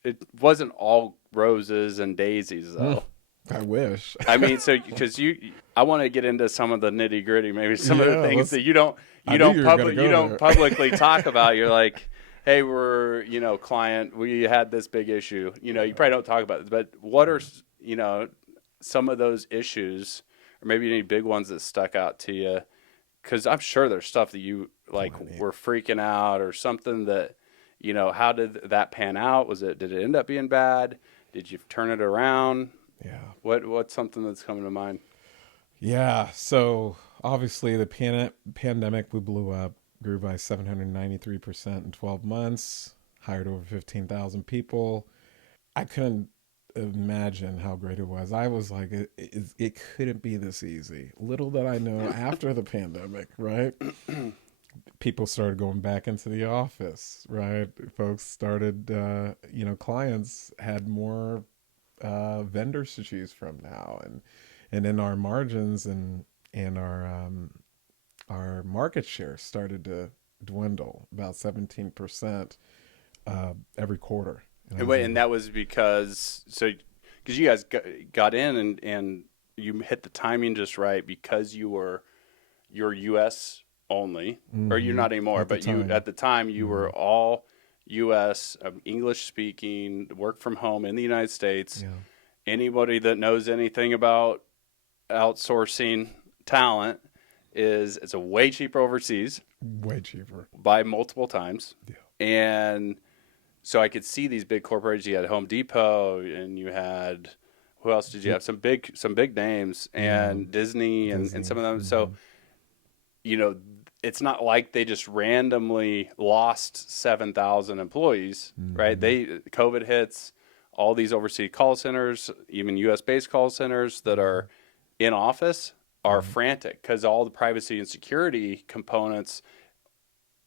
It wasn't all roses and daisies though. I wish. I mean, so because I want to get into some of the nitty gritty, maybe some of the things that you don't publicly talk about. You're like, hey, we're, you know, client, we had this big issue. You know, you probably don't talk about it, but what are, you know, some of those issues, or maybe any big ones that stuck out to you? Because I'm sure there's stuff that you like were freaking out or something that, you know, how did that pan out? Did it end up being bad? Did you turn it around? Yeah. What's something that's coming to mind? Yeah. So obviously the pandemic, we blew up, grew by 793% in 12 months, hired over 15,000 people. I couldn't imagine how great it was. I was like, it couldn't be this easy. Little did I know after the pandemic, right? People started going back into the office, right? Folks started, clients had more vendors to choose from now, and then our margins and our market share started to dwindle about 17% every quarter. And I And was wait, like, and that was because you guys got in and you hit the timing just right because you're U.S. only, or you're mm-hmm. not anymore, At the but you time, at the time you mm-hmm. were all U.S. English speaking, work from home in the United States. Yeah, Anybody that knows anything about outsourcing talent is it's a way cheaper overseas way cheaper. by multiple times, Yeah, and so I could see these big corporations. You had Home Depot, and you had who else did you have? Some big names, yeah, and Disney, and Disney. some of them. Mm-hmm. So you know, it's not like they just randomly lost 7,000 employees, right? Mm-hmm. They COVID hits, all these overseas call centers, even U.S. based call centers that Mm-hmm. are in office are Right. frantic because all the privacy and security components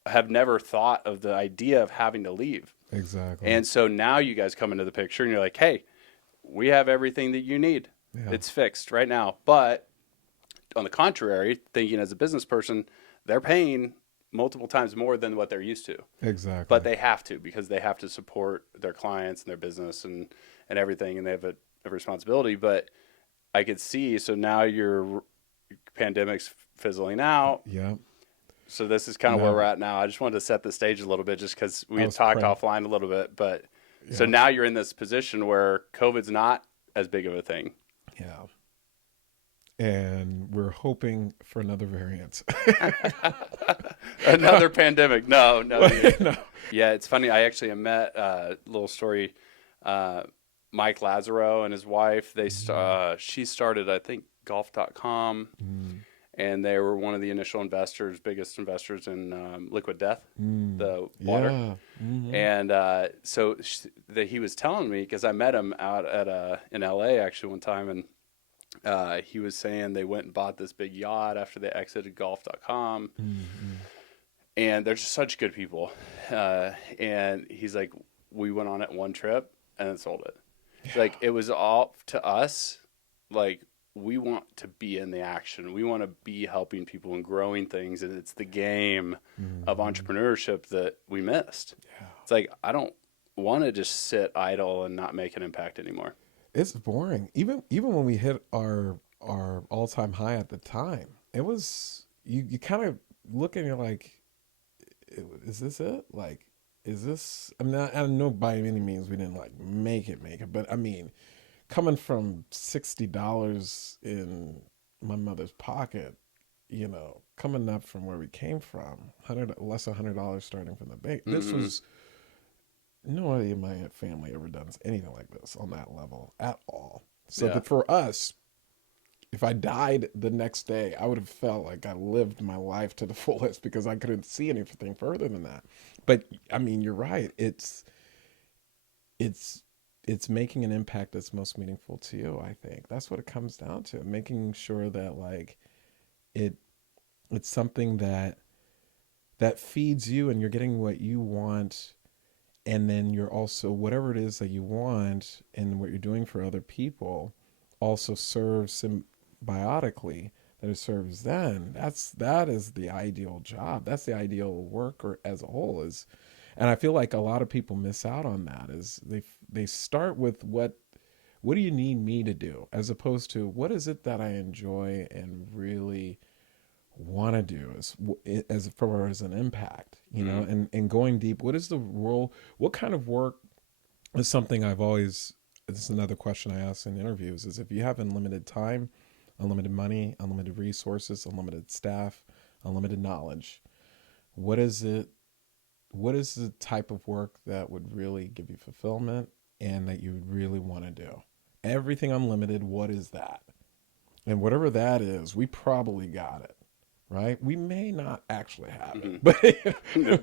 have never thought of the idea of having to leave. Exactly. And so now you guys come into the picture and you're like, hey, we have everything that you need. Yeah, It's fixed right now. But on the contrary, thinking as a business person, they're paying multiple times more than what they're used to. exactly. But they have to because they have to support their clients and their business and everything, and they have a responsibility. But I could see, so now your pandemic's fizzling out. Yeah. So this is kind of where we're Now at now. I just wanted to set the stage a little bit just because we I had was talked praying. offline a little bit. But so Yeah, now you're in this position where COVID's not as big of a thing. yeah. And we're hoping for another variant. Another pandemic. No, no. No. Yeah, it's funny. I actually met a little story. Mike Lazaro and his wife, she started, I think, golf.com, Mm, and they were one of the initial investors, biggest investors in Liquid Death, mm, the water. yeah. Mm-hmm. And so he was telling me, because I met him out in LA actually one time, and he was saying they went and bought this big yacht after they exited golf.com. Mm-hmm. And they're just such good people. And he's like, we went on it one trip and then sold it. Yeah. Like, it was all to us, like, we want to be in the action. We want to be helping people and growing things. And it's the game of Mm-hmm. entrepreneurship that we missed. Yeah. It's like, I don't want to just sit idle and not make an impact anymore. It's boring. Even when we hit our all time high at the time, it was you kind of look and you're like, is this it? Like, is this? I mean, I know by any means we didn't like make it, but I mean, coming from $60 in my mother's pocket, coming up from where we came from, less than $100 starting from the bank. This Mm-hmm. was nobody in my family ever done anything like this on that level at all. So Yeah. that for us, if I died the next day, I would have felt like I lived my life to the fullest because I couldn't see anything further than that. But I mean, you're right. It's it's making an impact that's most meaningful to you. I think that's what it comes down to. Making sure that like it it's something that feeds you and you're getting what you want, and then you're also whatever it is that you want and what you're doing for other people also serves symbiotically, that it serves them. That is the ideal job. That's the ideal work or as a whole is. And I feel like a lot of people miss out on that is they start with what do you need me to do, as opposed to what is it that I enjoy and really want to do as far as an impact, Mm-hmm. and going deep. What is the role? What kind of work is something I've always. This is another question I ask in interviews: is if you have unlimited time, unlimited money, unlimited resources, unlimited staff, unlimited knowledge, what is it? What is the type of work that would really give you fulfillment and that you really want to do? Everything unlimited. What is that? And whatever that is, we probably got it. right? We may not actually have it, Hmm. but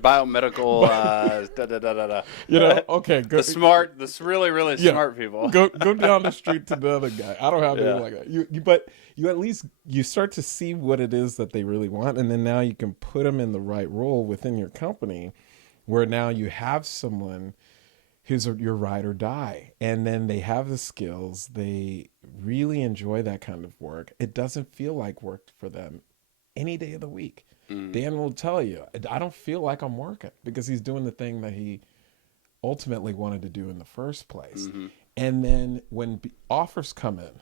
Biomedical, but da da da da da. okay, The go, smart, really, really yeah, smart people. go down the street to the other guy. I don't have anything Yeah. like that. But you at least you start to see what it is that they really want, and then now you can put them in the right role within your company, where now you have someone who's your ride or die, and then they have the skills. They really enjoy that kind of work. It doesn't feel like work for them any day of the week. Mm. Dan will tell you, I don't feel like I'm working because he's doing the thing that he ultimately wanted to do in the first place. Hmm. And then when offers come in,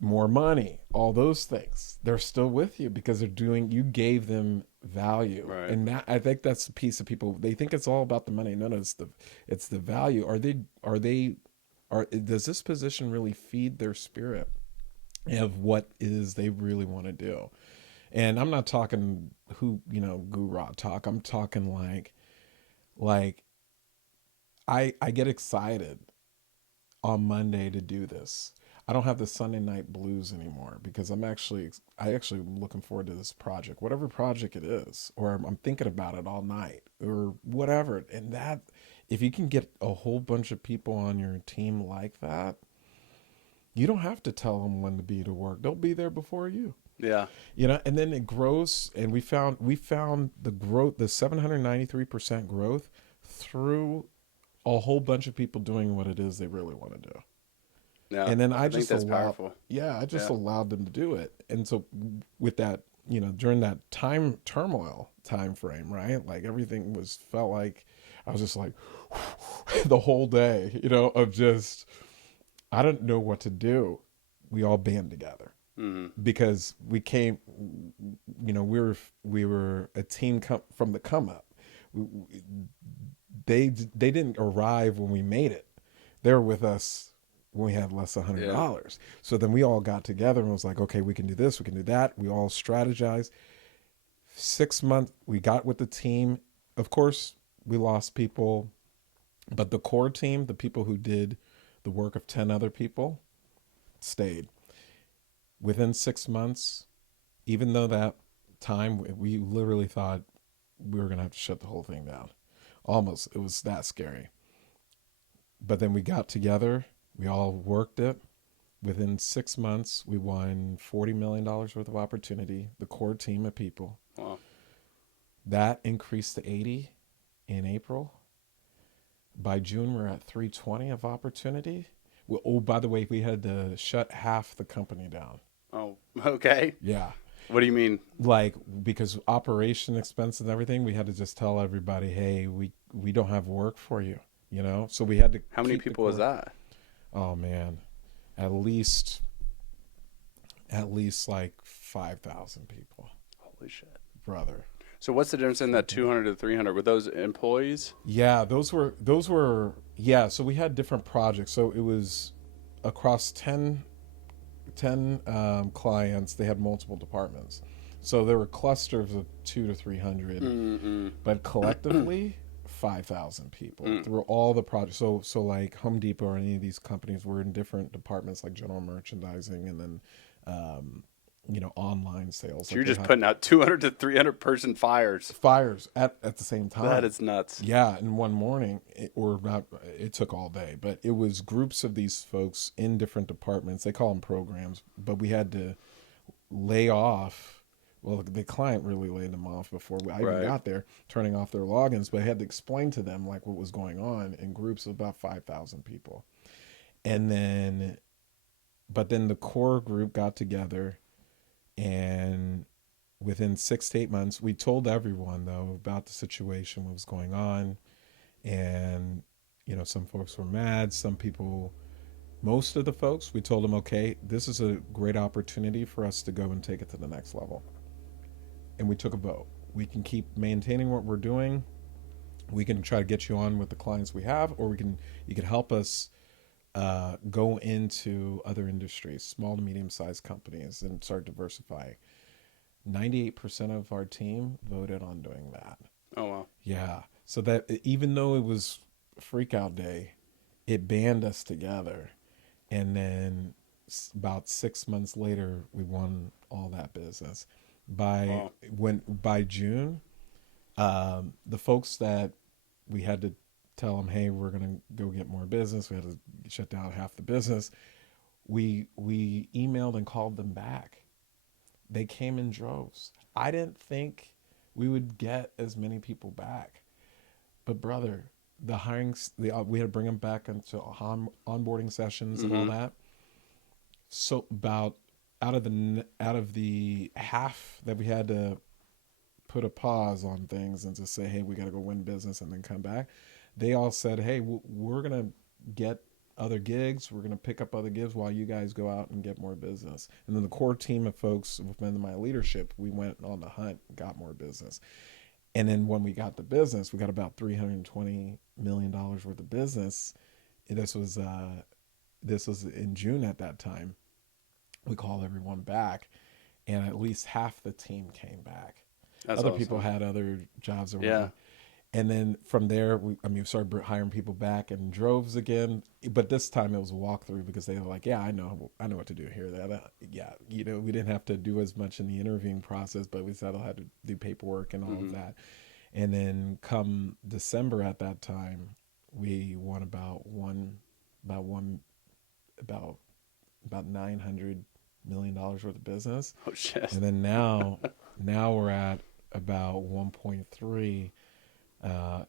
more money, all those things, they're still with you because you gave them value. Right. And that, I think that's the piece of people, they think it's all about the money. No, it's the value. Does this position really feed their spirit of what it is they really want to do? And I'm not talking guru talk. I'm talking like I get excited on Monday to do this. I don't have the Sunday night blues anymore because I actually am looking forward to this project, whatever project it is, or I'm thinking about it all night or whatever. And that, if you can get a whole bunch of people on your team like that, you don't have to tell them when to be to work. They'll be there before you. Yeah. And then it grows, and we found the growth, the 793% growth through a whole bunch of people doing what it is they really want to do. Yeah. And then I think that's powerful. I just Yeah. allowed them to do it. And so with that, during that time frame, right? Like everything felt like I was just like the whole day, of just, I didn't know what to do. We all band together Hmm. because we were a team from the come up. They didn't arrive when we made it. They were with us when we had less than Yeah. $100. So then we all got together and was like, okay, we can do this, we can do that. We all strategized. 6 months, we got with the team. Of course, we lost people, but the core team, the people who did the work of 10 other people, stayed. Within 6 months, even though that time, we literally thought we were going to have to shut the whole thing down. Almost. It was that scary. But then we got together, we all worked it. Within 6 months, we won $40 million worth of opportunity, the core team of people. Wow. That increased to 80 in April. By June, we're at 320 of opportunity. Well, oh, by the way, we had to shut half the company down. Oh, okay. Yeah. What do you mean? Like, because operation expenses and everything, we had to just tell everybody, hey, we don't have work for you, So we had to How many keep the people was core. that? Oh man, at least like 5,000 people, Holy shit. brother. So what's the difference in that 200 to 300? Were those employees? Yeah, those were yeah. So we had different projects. So it was across 10 clients. They had multiple departments. So there were clusters of 2 to 300, Mm-mm. but collectively 5,000 people Mm. through all the projects. So like Home Depot or any of these companies were in different departments like general merchandising and then online sales. So Like you're they just had putting out 200 to 300 person fires. fires at the same time. That is nuts. Yeah, in one morning, or not, it took all day, but it was groups of these folks in different departments. They call them programs, but we had to lay off. Well, the client really laid them off before I even Right. got there, turning off their logins. But I had to explain to them like what was going on in groups of about 5,000 people, and but then the core group got together, and within 6 to 8 months, we told everyone though about the situation, what was going on, and some folks were mad. Some people, most of the folks, we told them, okay, this is a great opportunity for us to go and take it to the next level. And we took a vote. We can keep maintaining what we're doing. We can try to get you on with the clients we have, or you can help us go into other industries, small to medium sized companies, and start diversifying. 98% of our team voted on doing that. Oh, wow. Yeah. So that even though it was freak out day, it band us together. And then about 6 months later, we won all that business. By Wow. by June, the folks that we had to tell them, hey, we're gonna go get more business. We had to shut down half the business. We emailed and called them back. They came in droves. I didn't think we would get as many people back, but brother, the we had to bring them back into onboarding sessions and all Mm-hmm. that. So about out of the half that we had to put a pause on things and just say, hey, we got to go win business and then come back. They all said, hey, we're going to get other gigs. We're going to pick up other gigs while you guys go out and get more business. And then the core team of folks within my leadership, we went on the hunt, got more business. And then when we got the business, we got about $320 million worth of business. And this was in June at that time. We called everyone back, and at least half the team came back. That's Other people awesome. had other jobs or Yeah. whatnot. And then from there, we started hiring people back in droves again. But this time it was a walkthrough because they were like, "Yeah, I know what to do here." Yeah, we didn't have to do as much in the interviewing process, but we still had to do paperwork and all of Mm-hmm. that. And then come December at that time, we won about one, about $900 million worth of business. Oh shit. And then now we're at about 1.3,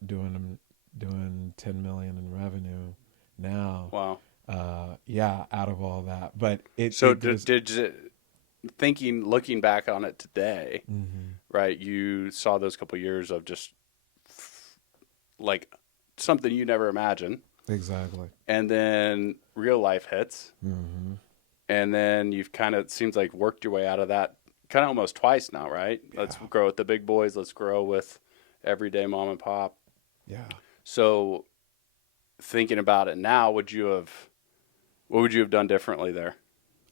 doing 10 million in revenue now. Wow. Yeah, out of all that, but So it was. looking back on it today, Mm-hmm. right? You saw those couple years of just like something you never imagined, Exactly. and then real life hits, Mm-hmm. and then you've kind of seems like worked your way out of that kind of almost twice now, right? Let's Yeah. grow with the big boys. Let's grow with everyday mom and pop. Yeah. So thinking about it now, what would you have done differently there?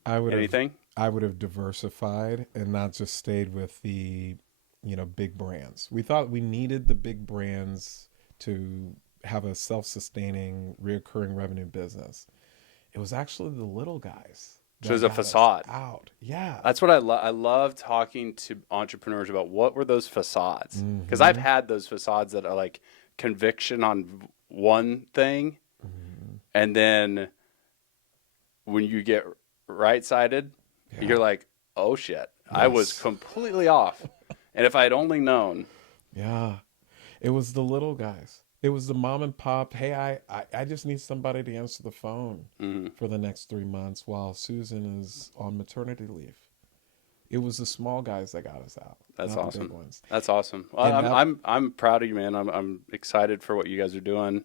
I would have Anything? I would have diversified and not just stayed with the big brands. We thought we needed the big brands to have a self-sustaining reoccurring revenue business. It was actually the little guys So that it's a got us facade. out. Yeah. That's what I love. I love talking to entrepreneurs about what were those facades. Because I've Mm-hmm. had those facades that are like conviction on one thing, Mm-hmm. and then when you get right sided, you're Yeah. like, oh shit, I was Yes. completely off. And if I had only known, Yeah. It was the little guys. It was the mom and pop. Hey, I just need somebody to answer the phone mm, for the next 3 months while Susan is on maternity leave. It was the small guys that got us out, that's not the big awesome. ones. That's awesome. Well, And I'm that, I'm I'm proud of you, man. I'm excited for what you guys are doing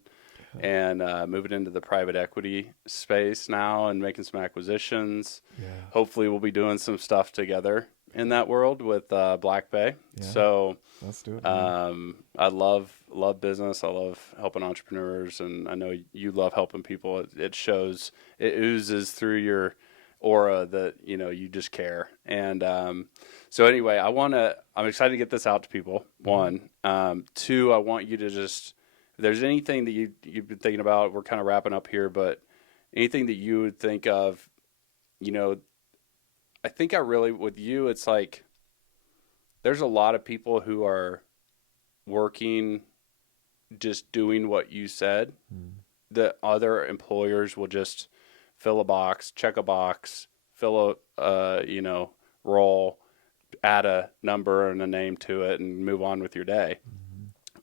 yeah, and moving into the private equity space now and making some acquisitions. yeah, Hopefully, we'll be doing some stuff together in that world with Black Bay. yeah. So Let's do it, man. I love business. I love helping entrepreneurs, and I know you love helping people. It shows. It oozes through your aura that you just care. And so anyway, I'm excited to get this out to people. Mm-hmm. One, two, I want you to just if there's anything that you've been thinking about. We're kind of wrapping up here, but anything that you would think of, you know, I think I really with you, it's like there's a lot of people who are working just doing what you said Mm-hmm. that other employers will just fill a box, check a box, fill a role, add a number and a name to it and move on with your day.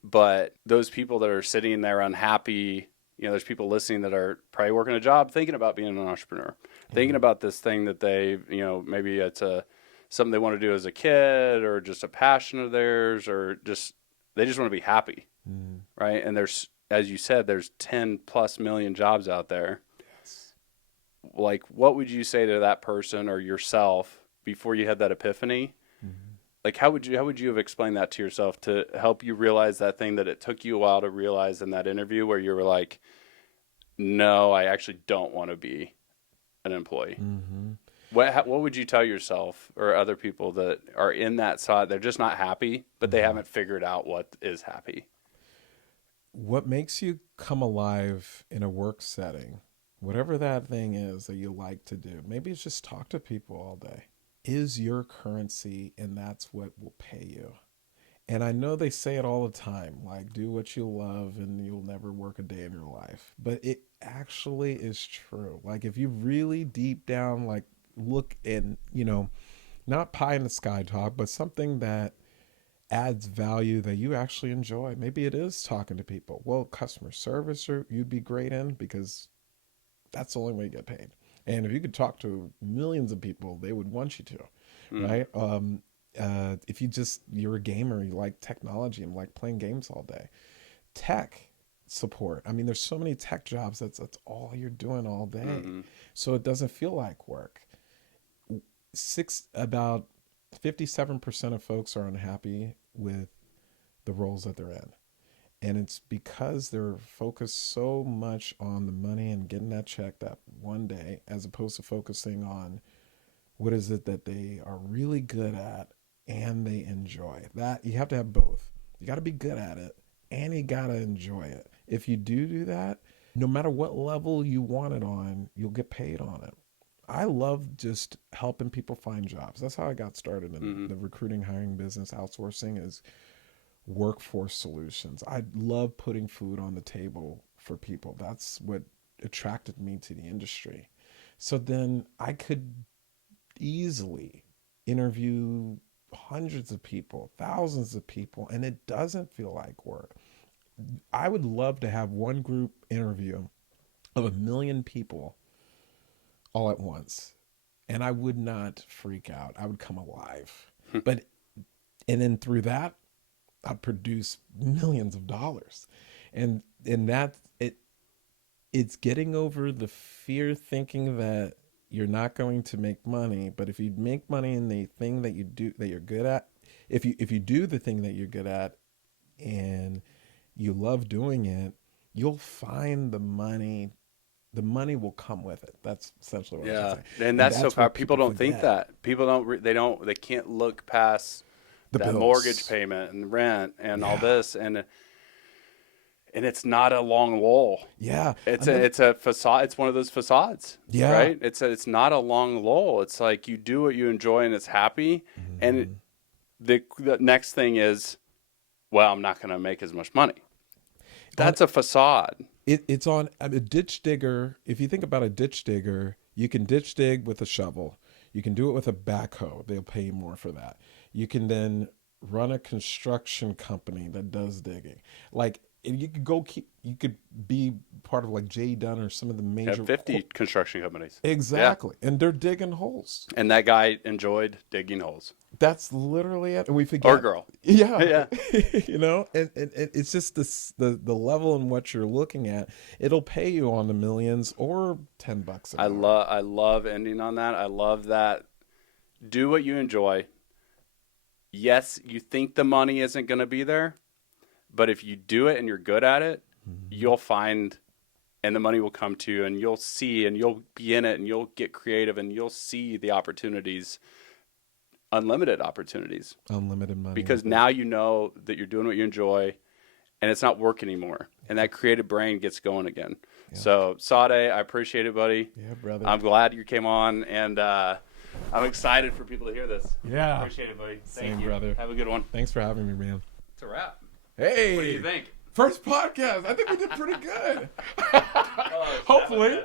But those people that are sitting there unhappy, there's people listening that are probably working a job thinking about being an entrepreneur, Yeah. thinking about this thing that they, maybe it's something they want to do as a kid or just a passion of theirs or just they just want to be happy, Mm-hmm. right? And there's, as you said, there's 10 plus million jobs out there. Yes. Like, what would you say to that person or yourself before you had that epiphany? Mm-hmm. Like, how would you have explained that to yourself to help you realize that thing that it took you a while to realize in that interview where you were like, no, I actually don't want to be an employee. Mm-hmm. What would you tell yourself or other people that are in that side? They're just not happy, but they Mm-hmm. haven't figured out what is happy. What makes you come alive in a work setting, whatever that thing is that you like to do, maybe it's just talk to people all day. is your currency, and that's what will pay you. And I know they say it all the time, like do what you love and you'll never work a day in your life. But it actually is true. Like if you really deep down like look and, not pie in the sky talk, but something that adds value that you actually enjoy. Maybe it is talking to people. Well, customer service you'd be great in because that's the only way you get paid. And if you could talk to millions of people, they would want you to, right? If you're a gamer, you like technology and like playing games all day, tech support. I mean, there's so many tech jobs that's all you're doing all day. So it doesn't feel like work. About 57% of folks are unhappy with the roles that they're in. And it's because they're focused so much on the money and getting that check that one day, as opposed to focusing on what is it that they are really good at and they enjoy. That you have to have both. You got to be good at it and you got to enjoy it. If you do that, no matter what level you want it on, you'll get paid on it. I love just helping people find jobs. That's how I got started in the recruiting, hiring business. Outsourcing is workforce solutions. I love putting food on the table for people. That's what attracted me to the industry. So then I could easily interview hundreds of people, thousands of people, and it doesn't feel like work. I would love to have one group interview of 1 million people all at once, and I would not freak out. I would come alive. And then through that, I'd produce millions of dollars. And that it's getting over the fear thinking that you're not going to make money. But if you make money in the thing that you do, that you're good at, if you do the thing that you're good at and you love doing it, you'll find the money. The money will come with it. That's essentially what I'm saying. And that's so far. People don't think that. People don't. They can't look past that bills, mortgage payment and rent and all this, and it's not a long lull. Yeah, it's a facade. It's one of those facades. Yeah, right. It's not a long lull. It's like you do what you enjoy and it's happy, and the next thing is, well, I'm not going to make as much money. That's a facade. It's on a ditch digger. If you think about a ditch digger, you can ditch dig with a shovel. You can do it with a backhoe. They'll pay you more for that. You can then run a construction company that does digging. Like you could be part of like J. Dunn or some of the major 50 construction companies. Exactly. Yeah. And they're digging holes. And that guy enjoyed digging holes. That's literally it. And we forget. Or girl. Yeah. And it's just the level in what you're looking at. It'll pay you on the millions or $10 an hour. I love ending on that. I love that. Do what you enjoy. Yes, you think the money isn't going to be there, but if you do it and you're good at it, you'll find, and the money will come to you, and you'll see, and you'll be in it, and you'll get creative, and you'll see the opportunities, unlimited opportunities. Unlimited money. Because now you know that you're doing what you enjoy, and it's not work anymore, and that creative brain gets going again. Yeah. So, Saiday, I appreciate it, buddy. Yeah, brother. I'm glad you came on, and I'm excited for people to hear this. Yeah. Appreciate it, buddy. Thank you, brother. Have a good one. Thanks for having me, man. It's a wrap. Hey. What do you think? First podcast. I think we did pretty good. Hopefully.